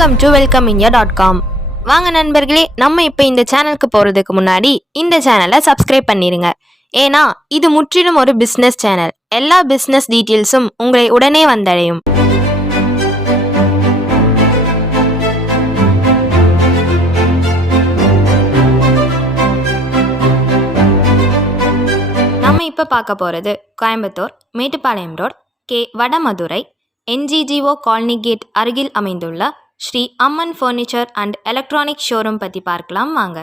Welcome to welcomeindia.com. வாங்க நண்பர்களே, நம்ம இப்போ இந்த சேனலுக்கு போகிறதுக்கு முன்னாடி இந்த சேனலை சப்ஸ்கிரைப் பண்ணிடுங்க. ஏன்னா இது முற்றிலும் ஒரு பிஸ்னஸ் சேனல். எல்லா பிஸ்னஸ் டீட்டெயில்ஸும் உங்களை உடனே வந்தடையும். நம்ம இப்போ பார்க்க போகிறது Coimbatore Mettupalayam road K Vadamadurai NGGO colony gate அருகில் அமைந்துள்ள Sri Amman furniture and electronic showroom பற்றி பார்க்கலாம் வாங்க.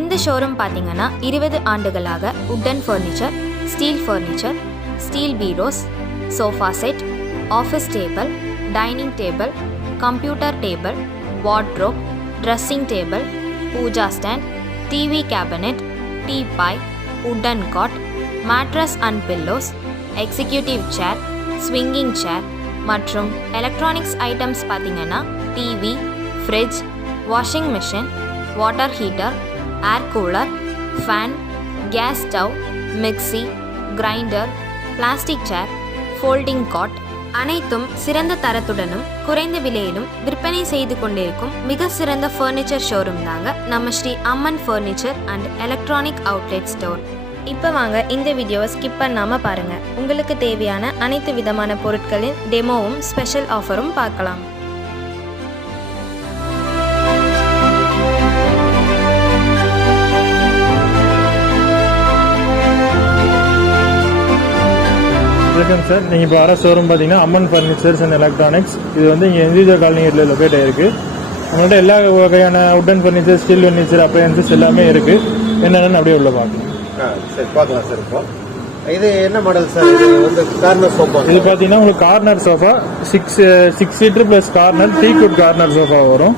இந்த ஷோரூம் பார்த்தீங்கன்னா 20 ஆண்டுகளாக wooden furniture, steel furniture, steel bureaus, sofa set, office table, dining table, computer table, wardrobe, dressing table, pooja stand, TV cabinet, teapoy, wooden cot, mattress and pillows, executive chair, swinging chair மற்றும் electronics items பார்த்தீங்கன்னா TV, fridge, washing machine, water heater, air cooler, fan, gas stove, mixie, grinder, plastic chair, folding cot அனைத்தும் சிறந்த தரத்துடனும் குறைந்த விலையிலும் விற்பனை செய்து கொண்டிருக்கும் மிக சிறந்த ஃபர்னிச்சர் ஷோரூம் தாங்க நம்ம Sri Amman furniture and electronic outlet store. இப்போ வாங்க இந்த வீடியோவை ஸ்கிப் பண்ணாமல் பாருங்கள். உங்களுக்கு தேவையான அனைத்து விதமான பொருட்களின் டெமோவும் ஸ்பெஷல் ஆஃபரும் பார்க்கலாம். வணக்கம் சார், நீங்கள் இப்போ வர ஷோரூம் பார்த்தீங்கன்னா அம்மன் ஃபர்னிச்சர்ஸ் அண்ட் எலக்ட்ரானிக்ஸ். இது வந்து இங்கே NGGO காலனி கேட்டில் லொக்கேட் ஆகிருக்கு. நம்மள்ட்ட எல்லா வகையான wooden furniture, steel furniture, appliances எல்லாமே இருக்குது. என்னென்னு அப்படியே உள்ள பார்க்கலாம். சரி, பார்க்கலாம் சார். இப்போ இது என்ன மாடல் சார்? இது வந்து கார்னர் சோஃபா. இது பார்த்தீங்கன்னா உங்களுக்கு corner sofa 6 seater plus corner teakwood corner sofa வரும்.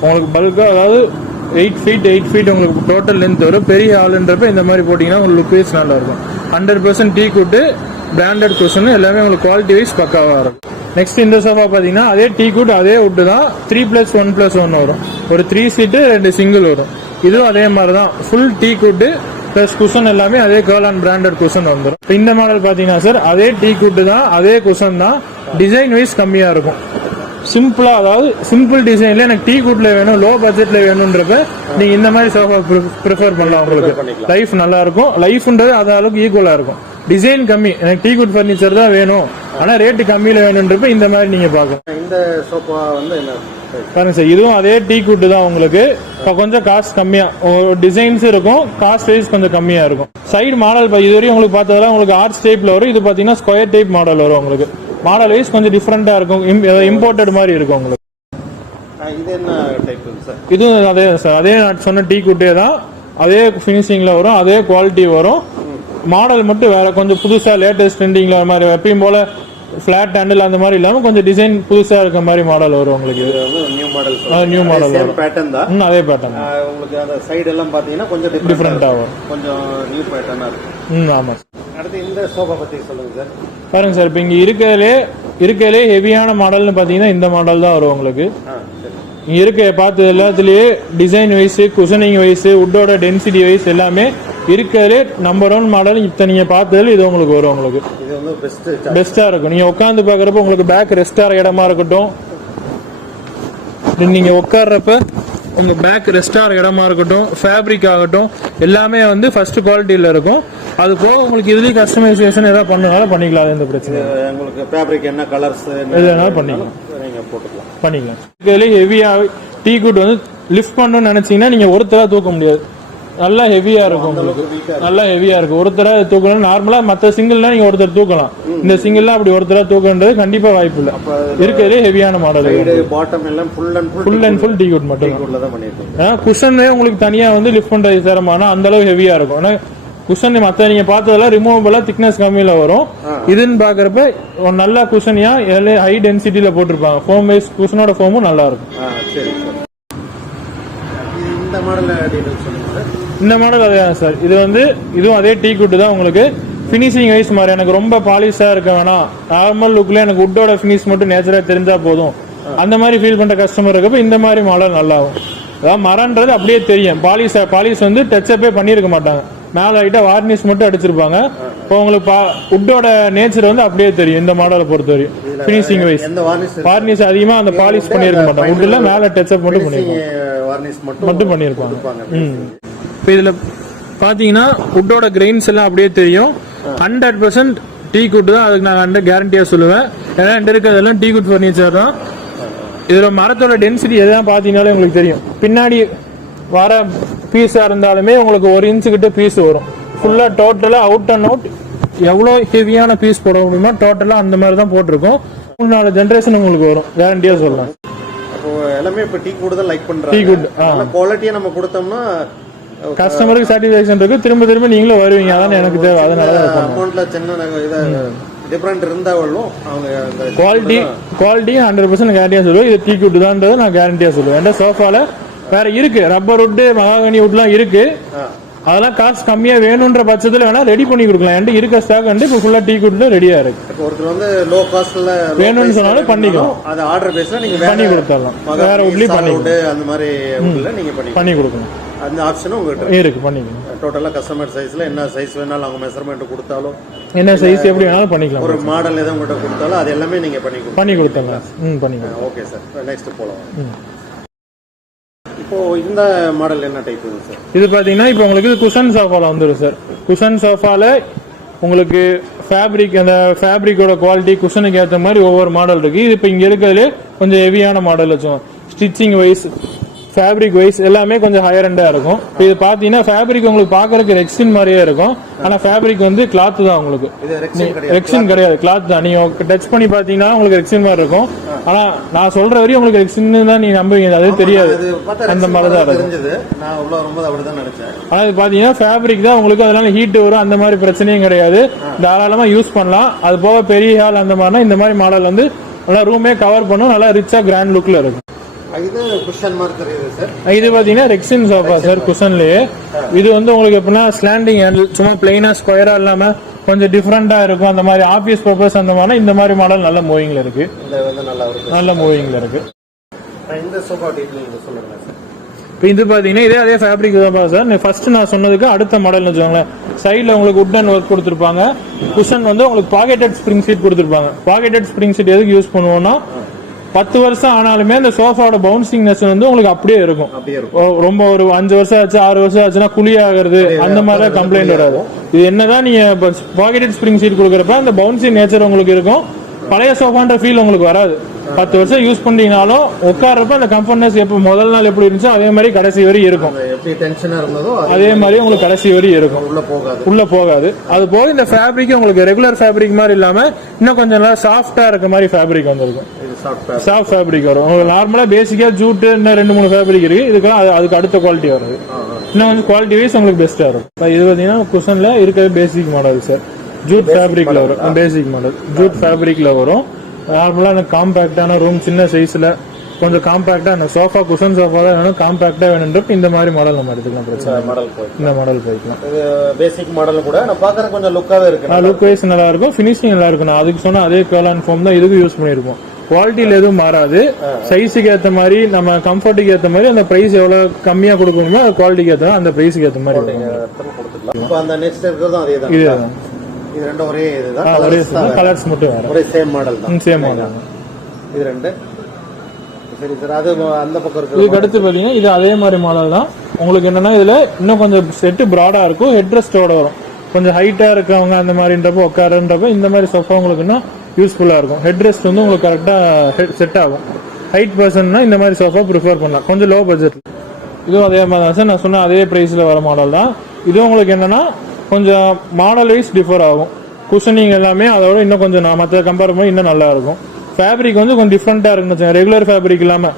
உங்களுக்கு பல்காக அதாவது 8 ஃபீட் உங்களுக்கு டோட்டல் லென்த் வரும். பெரிய ஆளுன்றப்ப இந்த மாதிரி போட்டிங்கன்னா உங்களுக்கு லுக் வைஸ் நல்லா இருக்கும். 100% டீக்குட்டு, பிராண்டட் குஷன், எல்லாமே உங்களுக்கு குவாலிட்டி வைஸ் பக்காவாக இருக்கும். நெக்ஸ்ட் இந்த சோஃபா பார்த்தீங்கன்னா அதே டீக்குட், அதே வுட்டு தான். 3+1+1 வரும். ஒரு 3 சீட்டு 2 சிங்கிள் வரும். இதுவும் அதே மாதிரி தான். ஃபுல் டீக்குட்டு ப்ளஸ் குஷன் எல்லாமே அதே கேர்ள் அண்ட் பிராண்டட் குஷன் வந்துடும். இந்த மாடல் பார்த்தீங்கன்னா சார் அதே டீக்குட்டு தான், அதே குஷன் தான். டிசைன் வைஸ் கம்மியாக இருக்கும். சிம்பிளா, அதாவது சிம்பிள் டிசைன்ல எனக்கு டீக்குட்ல வேணும், லோ பட்ஜெட்ல வேணும்ன்றப்ப நீங்க இந்த மாதிரி சோஃபா ப்ரிஃபர் பண்ணலாம். உங்களுக்கு லைஃப் நல்லா இருக்கும். லைஃப்ன்றது அது அளவுக்கு ஈக்குவலா இருக்கும். டிசைன் கம்மி, எனக்கு டீக்குட் ஃபர்னிச்சர் தான் வேணும், ஆனா ரேட்டு கம்மியில வேணும்ன்றப்ப இந்த மாதிரி நீங்க பார்க்கலாம். இந்த சோஃபா வந்து என்ன பாருங்க சார், இதுவும் அதே டீக்குட் தான். உங்களுக்கு கொஞ்சம் காஸ்ட் கம்மியா, டிசைன்ஸ் இருக்கும், காஸ்ட் வைஸ் கொஞ்சம் கம்மியா இருக்கும். சைடு மாடல் இதுவரையும் உங்களுக்கு பார்த்ததெல்லாம் உங்களுக்கு ஆர்ச் டைப்ல வரும். இது பாத்தீங்கன்னா ஸ்கொயர் டைப் மாடல் வரும். உங்களுக்கு மாடல் வைஸ் கொஞ்சம் டிஃப்ரெண்டா இருக்கும், இம்போர்ட்டட் மாதிரி இருக்கும் உங்களுக்கு. இது என்ன டைப் சார்? இதுவும் அதே சார், அதே நான் சொன்ன டீக்குட்டே தான். அதே ஃபினிஷிங்ல வரும், அதே குவாலிட்டி வரும். மாடல் மட்டும் வேற, கொஞ்சம் புதுசா லேட்டஸ்ட் ட்ரெண்டிங்ல வர மாதிரி, எப்பயும் போல ஃபிளாட் ஹேண்டில் அந்த மாதிரி இல்லாம கொஞ்சம் டிசைன் புதுசா இருக்க மாதிரி மாடல் வரும் உங்களுக்கு. New model. New model same pattern தான். அதே பேட்டர்ன். உங்களுக்கு அந்த சைடு எல்லாம் பாத்தீங்கன்னா கொஞ்சம் டிஃபரெண்டா வரும், கொஞ்சம் நியூ பேட்டர்னா இருக்கும். ஆமா. அடுத்து இந்த சோஃபா பத்தி சொல்லுங்க சார். பாருங்க சார், இப்போ இங்க இருக்கலே ஹெவியான மாடல்னு பாத்தீங்கன்னா இந்த மாடல் தான் வரும் உங்களுக்கு. இங்க இருக்க பார்த்து எல்லாத்துலயே டிசைன் வைஸ், குஷனிங் வைஸ், உட்டோட டென்சிட்டி வைஸ் எல்லாமே இருக்கிறதுலே நம்பர் 1 மாடல். இப்போ நீங்க பார்த்ததுல இது உங்களுக்கு வரும். உங்களுக்கு இது வந்து பெஸ்டா இருக்கும். நீங்க உட்காந்து பாக்குறப்ப உங்களுக்கு பேக் ரெஸ்ட் ஆகிற இடமா இருக்கட்டும், நீங்க உட்கார்றப்ப உங்க பேக் ரெஸ்ட் ஆகிற இடமா இருக்கட்டும், ஃபேப்ரிக் ஆகட்டும், எல்லாமே வந்து ஃபர்ஸ்ட் குவாலிட்டியில இருக்கும். அது போக உங்களுக்கு இதுலயும் கஸ்டமைசேஷன் ஏதாவது பண்ணனாலும் பண்ணிக்கலாம். எந்த பிரச்சனை உங்களுக்கு ஃபேப்ரிக் என்ன கலர்ஸ் எதுனாலும் பண்ணிக்கலாம். நீங்க போட்டுக்கலாம், பண்ணிக்கலாம். இதுலயே ஹெவியா டீக்குட் வந்து லிஃப்ட் பண்ணணும்னு நினைச்சீங்கன்னா நீங்க ஒருத்தரா தூக்க முடியாது. நல்லா ஹெவியா இருக்கும் உங்களுக்கு, நல்லா ஹெவியா இருக்கும். ஒருத்தரா தூக்கணும். நார்மலா மற்ற சிங்கிள்லாம் நீங்க ஒருத்தர் தூக்கலாம். இந்த சிங்கிள்லாம் அப்படி ஒருத்தரா தூக்கன்றது கண்டிப்பா வாய்ப்பு இல்லை. இருக்கிறதே ஹெவியான மாடல். பாட்டம் எல்லாம் ஃபுல் அண்ட் ஃபுல் டீக்குட் மட்டும். குஷனே உங்களுக்கு தனியா வந்து லிஃப்ட் பண்றது சிரமம், அந்த அளவு ஹெவியா இருக்கும். ஆனா குஷன் மற்ற நீங்க பார்த்ததெல்லாம் ரிமூவபிளா திக்னஸ் கம்மியில வரும். இதுன்னு பாக்குறப்ப ஒரு நல்ல குஷனியா ஹை டென்சிட்டியில போட்டிருப்பாங்க. ஃபோம் வைஸ் குஷனோட ஃபோமும் நல்லா இருக்கும். இந்த மாடல் டீடைல்ஸ் சொல்லுங்க சார். இந்த மாடல் அதே சார். இது வந்து இதுவும் அதே டீக்குட் தான். உங்களுக்கு ஃபினிஷிங் வைஸ் மாதிரி எனக்கு ரொம்ப பாலிஷா இருக்க வேணாம், நார்மல் லுக்ல எனக்கு உட்டோட ஃபினிஷ் மட்டும் நேச்சுரலா தெரிஞ்சா போதும், அந்த மாதிரி ஃபீல் பண்ற கஸ்டமர் இருக்கப்ப இந்த மாதிரி மாடல் நல்லா இருக்கும். அதாவது மரம்ன்றது அப்படியே தெரியும். பாலிஷ் வந்து டச்சப்பே பண்ணியிருக்க மாட்டாங்க, மேலே லைட்டாக வார்னிஷ் மட்டும் அடிச்சிருப்பாங்க. இப்போ உங்களுக்கு உட்டோட நேச்சர் வந்து அப்படியே தெரியும் இந்த மாடலை பொறுத்தவரையும். ஃபினிஷிங் வைஸ் வார்னிஷ் அதிகமாக அந்த பாலிஷ் பண்ணியிருக்க மாட்டாங்க, உட்டில் மேலே டச்சப் மட்டும் பண்ணியிருப்பாங்க. இப்போ இதில் பார்த்தீங்கன்னா உட்டோட கிரெயின்ஸ் எல்லாம் அப்படியே தெரியும். 100% டீ குட் தான், அதுக்கு நான் கேரண்டியாக சொல்லுவேன். ஏன்னா இருக்கிறதெல்லாம் டீ குட் ஃபர்னிச்சர் தான். இதில் மரத்தோட டென்சிட்டி எதாவது பார்த்தீங்கன்னாலே உங்களுக்கு தெரியும். பின்னாடி வர பீஸாக இருந்தாலுமே உங்களுக்கு 1 இன்ச்சு கிட்ட பீஸ் வரும். ஃபுல்லாக டோட்டலாக அவுட் அண்ட் அவுட் எவ்வளோ ஹெவியான பீஸ் போட முடியுமோ டோட்டலாக அந்த மாதிரி தான் போட்டிருக்கோம். 3-4 ஜென்ரேஷன் உங்களுக்கு வரும், கேரண்டியாக சொல்லலாம். அப்போ எல்லாமே இப்போ டீ குட் தான் லைக் பண்ணுறாங்க. டீ குட் குவாலிட்டியாக நம்ம கொடுத்தோம்னா கஸ்டமருக்கு சாட்டிஸ்ஃபேக்ஷன் இருக்கு, திரும்ப திரும்ப நீங்களும் வருவீங்க. அதான் எனக்கு தேவை. அதனால அமௌண்ட்ல சின்ன டிஃபரெண்ட் இருந்தாலும் அவங்க குவாலிட்டி 100% கேரண்டியா சொல்லுவேன். இது டீ குட் தான்ன்றதை நான் கேரண்டியா சொல்லுவேன். ஏன்னா சோஃபால வேற இருக்கு, ரப்பர் வுட், மகாகனி வுட்லாம் இருக்கு. அதெல்லாம் காசு கம்மியா வேணும்ன்ற பட்சத்துல வேணா ரெடி பண்ணி கொடுக்கலாம். என்கிட்ட இருக்க ஸ்டாக் வந்து இப்போ ஃபுல்லா டீ குட்ல ரெடியா இருக்கு. ஒருத்தர் வந்து லோ காஸ்ட்ல வேணும்னு சொன்னாலும் பண்ணிக்கலாம். அது ஆர்டர் பேஸ்ல நீங்க பண்ணி கொடுத்துடலாம். வேற வுட்லி பண்ணி அந்த மாதிரி வுட்ல நீங்க பண்ணி கொடுக்கணும். அந்த ஆப்ஷனும் உங்ககிட்ட இருக்கு, பண்ணிக்கலாம். டோட்டலா கஸ்டமர் சைஸ்ல என்ன சைஸ் வேணாலும் அவங்க மெஷர்மெண்ட் கொடுத்தாலும், என்ன சைஸ் எப்படி வேணாலும் பண்ணிக்கலாம். ஒரு மாடல் எதுவும் உங்ககிட்ட கொடுத்தாலும் அது எல்லாமே நீங்க பண்ணி கொடுத்தலாம். பண்ணிக்கலாம். ஓகே சார், நெக்ஸ்ட் போலாம். இப்போ இந்த மாடல் என்ன டைப் சார்? இது பாத்தீங்கன்னா இப்போ உங்களுக்கு குஷன் சோஃபால வந்துடும் சார். குஷன் சோஃபால உங்களுக்கு ஃபேப்ரிக், அந்த ஃபேப்ரிக்கோட குவாலிட்டி குஷனுக்கு ஏற்ற மாதிரி ஒவ்வொரு மாடல் இருக்கு. இது இப்போ இங்க இருக்கிறதுல கொஞ்சம் ஹெவியான மாடல் வச்சோம். ஸ்டிச்சிங் வைஸ், ஃபேப்ரிக் வைஸ் எல்லாமே கொஞ்சம் ஹையர் எண்டா இருக்கும். இது பாத்தீங்கன்னா ஃபேப்ரிக் உங்களுக்கு பாக்குறதுக்கு ரெக்ஸின் மாதிரியே இருக்கும், ஆனா ஃபேப்ரிக் வந்து கிளாத் தான். உங்களுக்கு ரெக்ஸின் கிடையாது, கிளாத் தான். நீங்க டச் பண்ணி பாத்தீங்கன்னா உங்களுக்கு ரெக்ஸின் மாதிரி இருக்கும். ஆனா நான் சொல்ற வரையும் உங்களுக்கு ரெக்ஸின் தான் நீங்க நம்புவீங்க, அது தெரியாது. அந்த மாதிரி தான் இருக்கும். ஆனா இது பாத்தீங்கன்னா ஃபேப்ரிக் தான் உங்களுக்கு, அதனால ஹீட் வரும், அந்த மாதிரி பிரச்சனையும் கிடையாது. தாராளமா யூஸ் பண்ணலாம். அது போக பெரிய ஹால் அந்த மாதிரினா இந்த மாதிரி மாடல் வந்து நல்லா ரூமே கவர் பண்ணும், நல்லா ரிச்சா கிராண்ட் லுக்ல இருக்கும். இது பாத்தீங்கன்னா ரெக்ஸின் சோஃபா சார், குஷன்லயே. இது வந்து உங்களுக்கு எப்படின்னா ஸ்லாண்டிங் ஹேண்டில், சும்மா பிளைனா ஸ்கொயரா இல்லாம கொஞ்சம் டிஃபரெண்டா இருக்கும். அந்த மாதிரி ஆபீஸ் பர்பஸ் அந்த மாதிரி இந்த மாதிரி மாடல் நல்ல மூவிங்ல இருக்கு. நல்ல மூவிங்ல இருக்கு. இப்போ இது பாத்தீங்கன்னா இதே ஃபேப்ரிக் தான் சார். ஃபர்ஸ்ட் நான் சொன்னதுக்கு அடுத்த மாடல் வச்சுக்கோங்களேன். சைட்ல உங்களுக்கு உட்டன் ஒர்க் கொடுத்துருப்பாங்க. குஷன் வந்து உங்களுக்கு பாக்கெட்டட் ஸ்ப்ரிங் சீட் கொடுத்துருப்பாங்க. பாக்கெட்டட் ஸ்ப்ரிங் சீட் எதுக்கு யூஸ் பண்ணுவோம்னா 10 வருஷம் ஆனாலுமே அந்த சோஃபாவோட பவுன்சிங்னஸ் வந்து உங்களுக்கு அப்படியே இருக்கும். ரொம்ப ஒரு 5 வருஷம் ஆச்சு 6 வருஷம் ஆச்சுன்னா குழி ஆகுறது அந்த மாதிரி கம்ப்ளைண்ட் வராது. இது என்னதான் நீங்க பாக்கெட்டட் ஸ்ப்ரிங் சீட் கொடுக்கறப்ப அந்த பவுன்சிங் நேச்சர் உங்களுக்கு இருக்கும். பழைய சோஃபான்ற ஃபீல் உங்களுக்கு வராது. 10 வருஷம் யூஸ் பண்ணீங்கனாலும் உட்கார்றப்ப அந்த கம்ஃபர்ட்னஸ் எப்ப முதல் நாள் எப்படி இருந்துச்சோ அதே மாதிரி கடைசி வரை இருக்கும். அதே மாதிரி உங்களுக்கு கடைசி வரை இருக்கும், உள்ள போகாது. அது போக இந்த ஃபேப்ரிக் உங்களுக்கு ரெகுலர் ஃபேப்ரிக் மாதிரி இல்லாம இன்னும் கொஞ்சம் நல்லா சாஃப்டா இருக்க மாதிரி ஃபேப்ரிக் வந்திருக்கும். சாஃப்ட் ஃபேப்ரிக் வரும். உங்களுக்கு நார்மலா பேசிக்கா ஜூட் இன்னும் 2-3 ஃபேப்ரிக் இருக்கு. இதுக்கெல்லாம் அதுக்கு அடுத்த குவாலிட்டி வருது. இன்னும் கொஞ்சம் குவாலிட்டி வைஸ் உங்களுக்கு பெஸ்டா இருக்கும். இது பாத்தீங்கன்னா குஷன்ல இருக்கிற பேசிக் மாடல் சார். ஜூட் ஃபேப்ரிக்ல வரும். பேசிக் மாடல் ஜூட் ஃபேப்ரிக்ல வரும். நார்மலா எனக்கு காம்பாக்டான ரூம், சின்ன சைஸ்ல கொஞ்சம் காம்பாக்டா எனக்கு சோஃபா குஷன் சோஃபா தான் வேணும், காம்பாக்டா வேணும்ன்றப்ப இந்த மாதிரி மாடல் நம்ம எடுத்துக்கலாம். பிரச்சனை இந்த மாடல் போய்க்கலாம். பேசிக் மாடல் கூட நான் பாக்குறது கொஞ்சம் லுக்காவே இருக்கு. லுக் வைஸ் நல்லா இருக்கும், ஃபினிஷிங் நல்லா இருக்கும். நான் அதுக்கு சொன்ன அதே கலர் ஃபார்ம் தான் இதுக்கு யூஸ் பண்ணிருப்போம். குவாலிட்டியில எதுவும் மாறாது. சைஸுக்கு ஏற்ற மாதிரி நம்ம கம்ஃபர்ட்டுக்கு ஏற்ற மாதிரி அந்த பிரைஸ் எவ்வளவு கம்மியா கொடுக்கணுமோ அது குவாலிட்டிக்கு ஏற்ற அந்த பிரைஸுக்கு ஏற்ற மாதிரி இதுதான். இது ரெண்டும் ஒரே இதுதான், கலர்ஸ் மட்டும் வேற. ஒரே சேம் மாடல் தான். சேம் மாடல் இது ரெண்டு. சரி சார், அது அந்த பக்கம் இருக்கு. இதுக்கு அடுத்து பாத்தீங்கன்னா இது அதே மாதிரி மாடல் தான். உங்களுக்கு என்னன்னா இதுல இன்னும் கொஞ்சம் செட்டு பிராடா இருக்கும், ஹெட் ரெஸ்டோட வரும். கொஞ்சம் ஹைட்டா இருக்கவங்க அந்த மாதிரின்றப்ப உட்காருன்றப்ப இந்த மாதிரி சோஃபா உங்களுக்கு இன்னும் யூஸ்ஃபுல்லா இருக்கும். ஹெட் ரெஸ்ட் வந்து உங்களுக்கு கரெக்டா செட் ஆகும். ஹைட் பர்சன்னா இந்த மாதிரி சோஃபா ப்ரிஃபர் பண்ணலாம், கொஞ்சம் லோ பட்ஜெட். இதுவும் அதே மாதிரி தான் சார், நான் சொன்ன அதே பிரைஸ்ல வர மாடல் தான். இதுவும் உங்களுக்கு என்னன்னா கொஞ்சம் மாடல் வைஸ் டிஃபர் ஆகும். குஷனிங் எல்லாமே அதோட இன்னும் கொஞ்சம் மற்ற கம்பேர் பண்ணி இன்னும் நல்லா இருக்கும். ஃபேப்ரிக் வந்து கொஞ்சம் டிஃப்ரெண்டா இருக்குன்னு, ரெகுலர் ஃபேப்ரிக் இல்லாம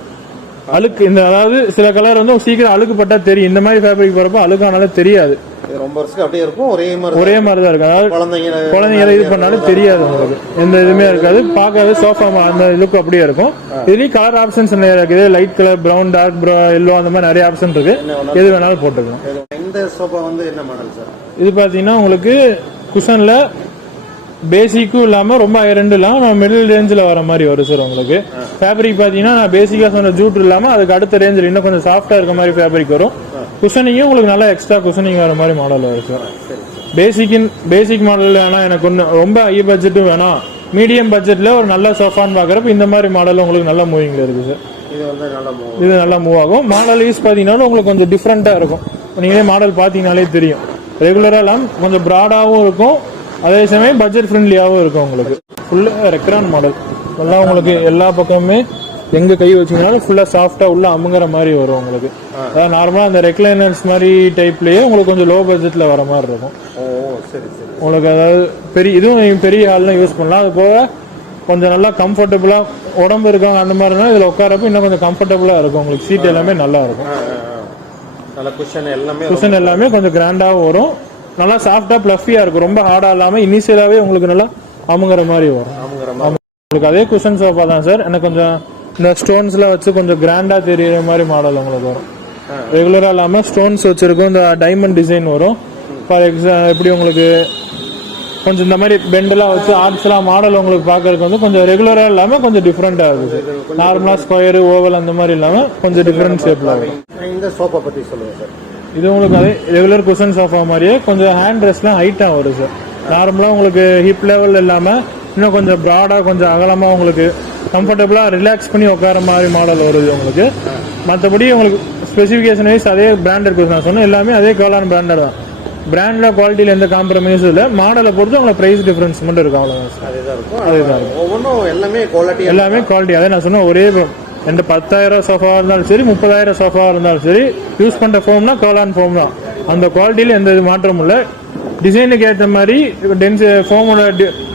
அழுக்கு இந்த, அதாவது சில கலர் வந்து சீக்கிரம் அழுக்கு பட்டா தெரியும். இந்த மாதிரி ஃபேப்ரிக் போறப்ப அழுக்கானால தெரியாது. ரொம்ப வருஷம் அப்படியே இருக்கும், ஒரே மாதிரி தான் இருக்கும். அதாவது குழந்தைங்களை இது பண்ணாலும் தெரியாது, உங்களுக்கு எந்த இதுவுமே இருக்காது. பார்க்காத சோஃபா அந்த லுக் அப்படியே இருக்கும். இதுலயும் கலர் ஆப்ஷன்ஸ் நிறைய இருக்குது. Light colour, brown, dark yellow, அந்த மாதிரி நிறைய ஆப்ஷன் இருக்கு. எது வேணாலும் போட்டுக்கலாம். இந்த சோஃபா வந்து என்ன மாடல் சார்? இது பாத்தீங்கன்னா உங்களுக்கு குஷன்ல பேசிக்கும் இல்லாம ரொம்ப ஹை ரெண்டும் இல்லாம நம்ம மிடில் ரேஞ்சில் வர மாதிரி வரும் சார் உங்களுக்கு. ஃபேப்ரிக் பாத்தீங்கன்னா நான் பேசிக்கா சொன்ன ஜூட் இல்லாம அதுக்கு அடுத்த ரேஞ்சில் இன்னும் கொஞ்சம் சாஃப்டா இருக்க மாதிரி ஃபேப்ரிக் வரும். குஷனிங்கும் உங்களுக்கு நல்லா எக்ஸ்ட்ரா குஷனிங் வர மாதிரி மாடல் வரும் சார். பேசிக் மாடல் வேணாம் எனக்கு ஒன்று ரொம்ப ஹை பட்ஜெட்டும் வேணாம், மீடியம் பட்ஜெட்ல ஒரு நல்ல சோஃபான்னு பாக்குறப்ப இந்த மாதிரி மாடல் உங்களுக்கு நல்ல மூவிங்ல இருக்கு சார். இது நல்லா மூவ் ஆகும். மாடல் யூஸ் பாத்தீங்கன்னா உங்களுக்கு கொஞ்சம் டிஃப்ரெண்டா இருக்கும். நீங்களே மாடல் பாத்தீங்கன்னாலே தெரியும். ரெகுலரா எல்லாம் கொஞ்சம் ப்ராடாவும் இருக்கும், அதே சமயம் பட்ஜெட் ஃப்ரெண்ட்லியாகவும் இருக்கும். உங்களுக்கு ஃபுல்லா ரெக்ரான் மாடல் எல்லாம் உங்களுக்கு எல்லா பக்கமுமே எங்க கை வச்சீங்கன்னாலும் ஃபுல்லா சாஃப்டா உள்ள அமுங்குற மாதிரி வரும் உங்களுக்கு. அதாவது நார்மலா அந்த ரெக்லைனர்ஸ் மாதிரி டைப்லயே உங்களுக்கு கொஞ்சம் லோ பட்ஜெட்ல வர மாதிரி இருக்கும் உங்களுக்கு. அதாவது இதுவும் பெரிய ஆள்லாம் யூஸ் பண்ணலாம். அது போக கொஞ்சம் நல்லா கம்ஃபர்டபுளா உடம்பு இருக்காங்க அந்த மாதிரினா இதுல உட்காரப்ப இன்னும் கொஞ்சம் கம்ஃபர்டபுளா இருக்கும் உங்களுக்கு. சீட் எல்லாமே நல்லா இருக்கும். குஷன் எல்லாமே கொஞ்சம் கிராண்டாவும் வரும், நல்லா சாஃப்டா பிளஃபியா இருக்கும். ரொம்ப ஹார்டா இல்லாம இனிஷியலாவே உங்களுக்கு நல்லா அமுங்குற மாதிரி வரும் உங்களுக்கு. அதே குஷன் சோஃபா தான் சார். எனக்கு கொஞ்சம் இந்த ஸ்டோன்ஸ் எல்லாம் வச்சு கொஞ்சம் கிராண்டா தெரியற மாதிரி மாடல் உங்களுக்கு வரும். ரெகுலரா இல்லாம ஸ்டோன்ஸ் வச்சிருக்கும், இந்த டைமண்ட் டிசைன் வரும். ஃபார் எக்ஸாம்பிள் எப்படி உங்களுக்கு கொஞ்சம் இந்த மாதிரி பெண்டெல்லாம் வச்சு ஆர்ட்ஸ் எல்லாம் மாடல் உங்களுக்கு பாக்குறதுக்கு வந்து கொஞ்சம் ரெகுலரா இல்லாம கொஞ்சம் டிஃப்ரெண்டா இருக்கும். நார்மலா ஸ்கொயர் ஓவல் அந்த மாதிரி இல்லாம கொஞ்சம் டிஃப்ரெண்ட் ஷேப்ல இருக்கும். இந்த சோஃபா பத்தி சொல்லுங்க சார். இது உங்களுக்கு அதே ரெகுலர் குஷன் சோஃபா மாதிரியே கொஞ்சம் ஹேண்ட் ரெஸ்ட்லாம் ஹைட்டா வரும் சார். நார்மலா உங்களுக்கு ஹிப் லெவல் இல்லாம இன்னும் கொஞ்சம் ப்ராடா கொஞ்சம் அகலமா உங்களுக்கு கம்ஃபர்டபுளா ரிலாக்ஸ் பண்ணி உட்கார மாதிரி மாடல் வருது உங்களுக்கு. மற்றபடி உங்களுக்கு ஸ்பெசிஃபிகேஷன் வைஸ் அதே பிராண்டட் குஷன் நான் சொன்னேன், எல்லாமே அதே காலான பிராண்டட் தான். பிராண்ட்ல குவாலிட்டியில எந்த காம்ப்ரமைஸும் இல்லை. மாடலை பொறுத்து உங்களுக்கு பிரைஸ் டிஃபரன்ஸ் மட்டும் இருக்கும், அவ்வளவுதான். அதுதான் ஒவ்வொன்றும் எல்லாமே குவாலிட்டி. அதே நான் சொன்னேன், ஒரே ரெண்டு 10,000 சோஃபா இருந்தாலும் சரி 30,000 சோஃபா இருந்தாலும் சரி யூஸ் பண்ற ஃபோம்னா கோலான் ஃபோம் தான். அந்த குவாலிட்டியில எந்த மாற்றமும் இல்லை. டிசைனுக்கு ஏற்ற மாதிரி ஃபோமோட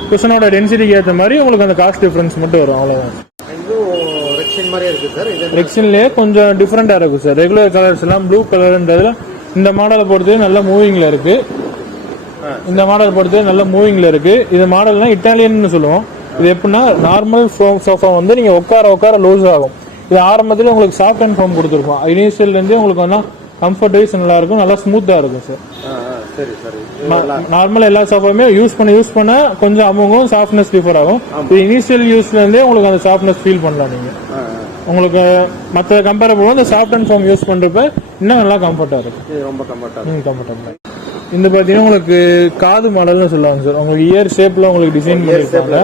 குஷனோட டென்சிட்டிக்கு ஏற்ற மாதிரி உங்களுக்கு அந்த காஸ்ட் டிஃபரன்ஸ் மட்டும் வரும், அவ்வளவுதான். ரெக்ஸின்லயே கொஞ்சம் டிஃப்ரெண்டா இருக்கும் சார். ரெகுலர் கலர்ஸ் எல்லாம் ப்ளூ கலர்ன்றதுல இந்த மாடலை பொறுத்து நல்ல மூவிங்ல இருக்கு. இந்த மாடல் பொறுத்து நல்ல மூவிங்ல இருக்கு. இது மாடல்னா இட்டாலியன் சொல்லுவோம். இது எப்படின்னா நார்மல் சோஃபா வந்து நீங்க உட்கார லூஸ் ஆகும். இது ஆரம்பத்துல உங்களுக்கு சாஃப்ட் அண்ட் ஃபோம் கொடுத்துருக்கோம். இனிஷியல்ல இருந்தே உங்களுக்கு வந்து கம்ஃபர்ட் வைஸ் நல்லா இருக்கும், நல்லா ஸ்மூத்தா இருக்கும் சார். நார்மலா எல்லா சோஃபாவுமே யூஸ் பண்ண கொஞ்சம் அமுங்கும், சாஃப்ட்னஸ் டிஃபர் ஆகும். இது இனிஷியல் யூஸ்ல இருந்தே உங்களுக்கு அந்த சாஃப்ட்னஸ் ஃபீல் பண்ணலாம். நீங்க உங்களுக்கு மற்ற கம்பேர் பண்ணுவோம் இந்த சாஃப்ட் அண்ட் ஃபோம் யூஸ் பண்றப்ப இன்னும் நல்லா கம்ஃபர்ட்டா இருக்கும். ரொம்ப கம்ஃபர்டபுள். இந்த பாத்தீங்கன்னா உங்களுக்கு காது மாடல்னு சொல்லுவாங்க சார். உங்களுக்கு இயர் ஷேப்ல உங்களுக்கு டிசைன் பண்ணிருப்பாங்க.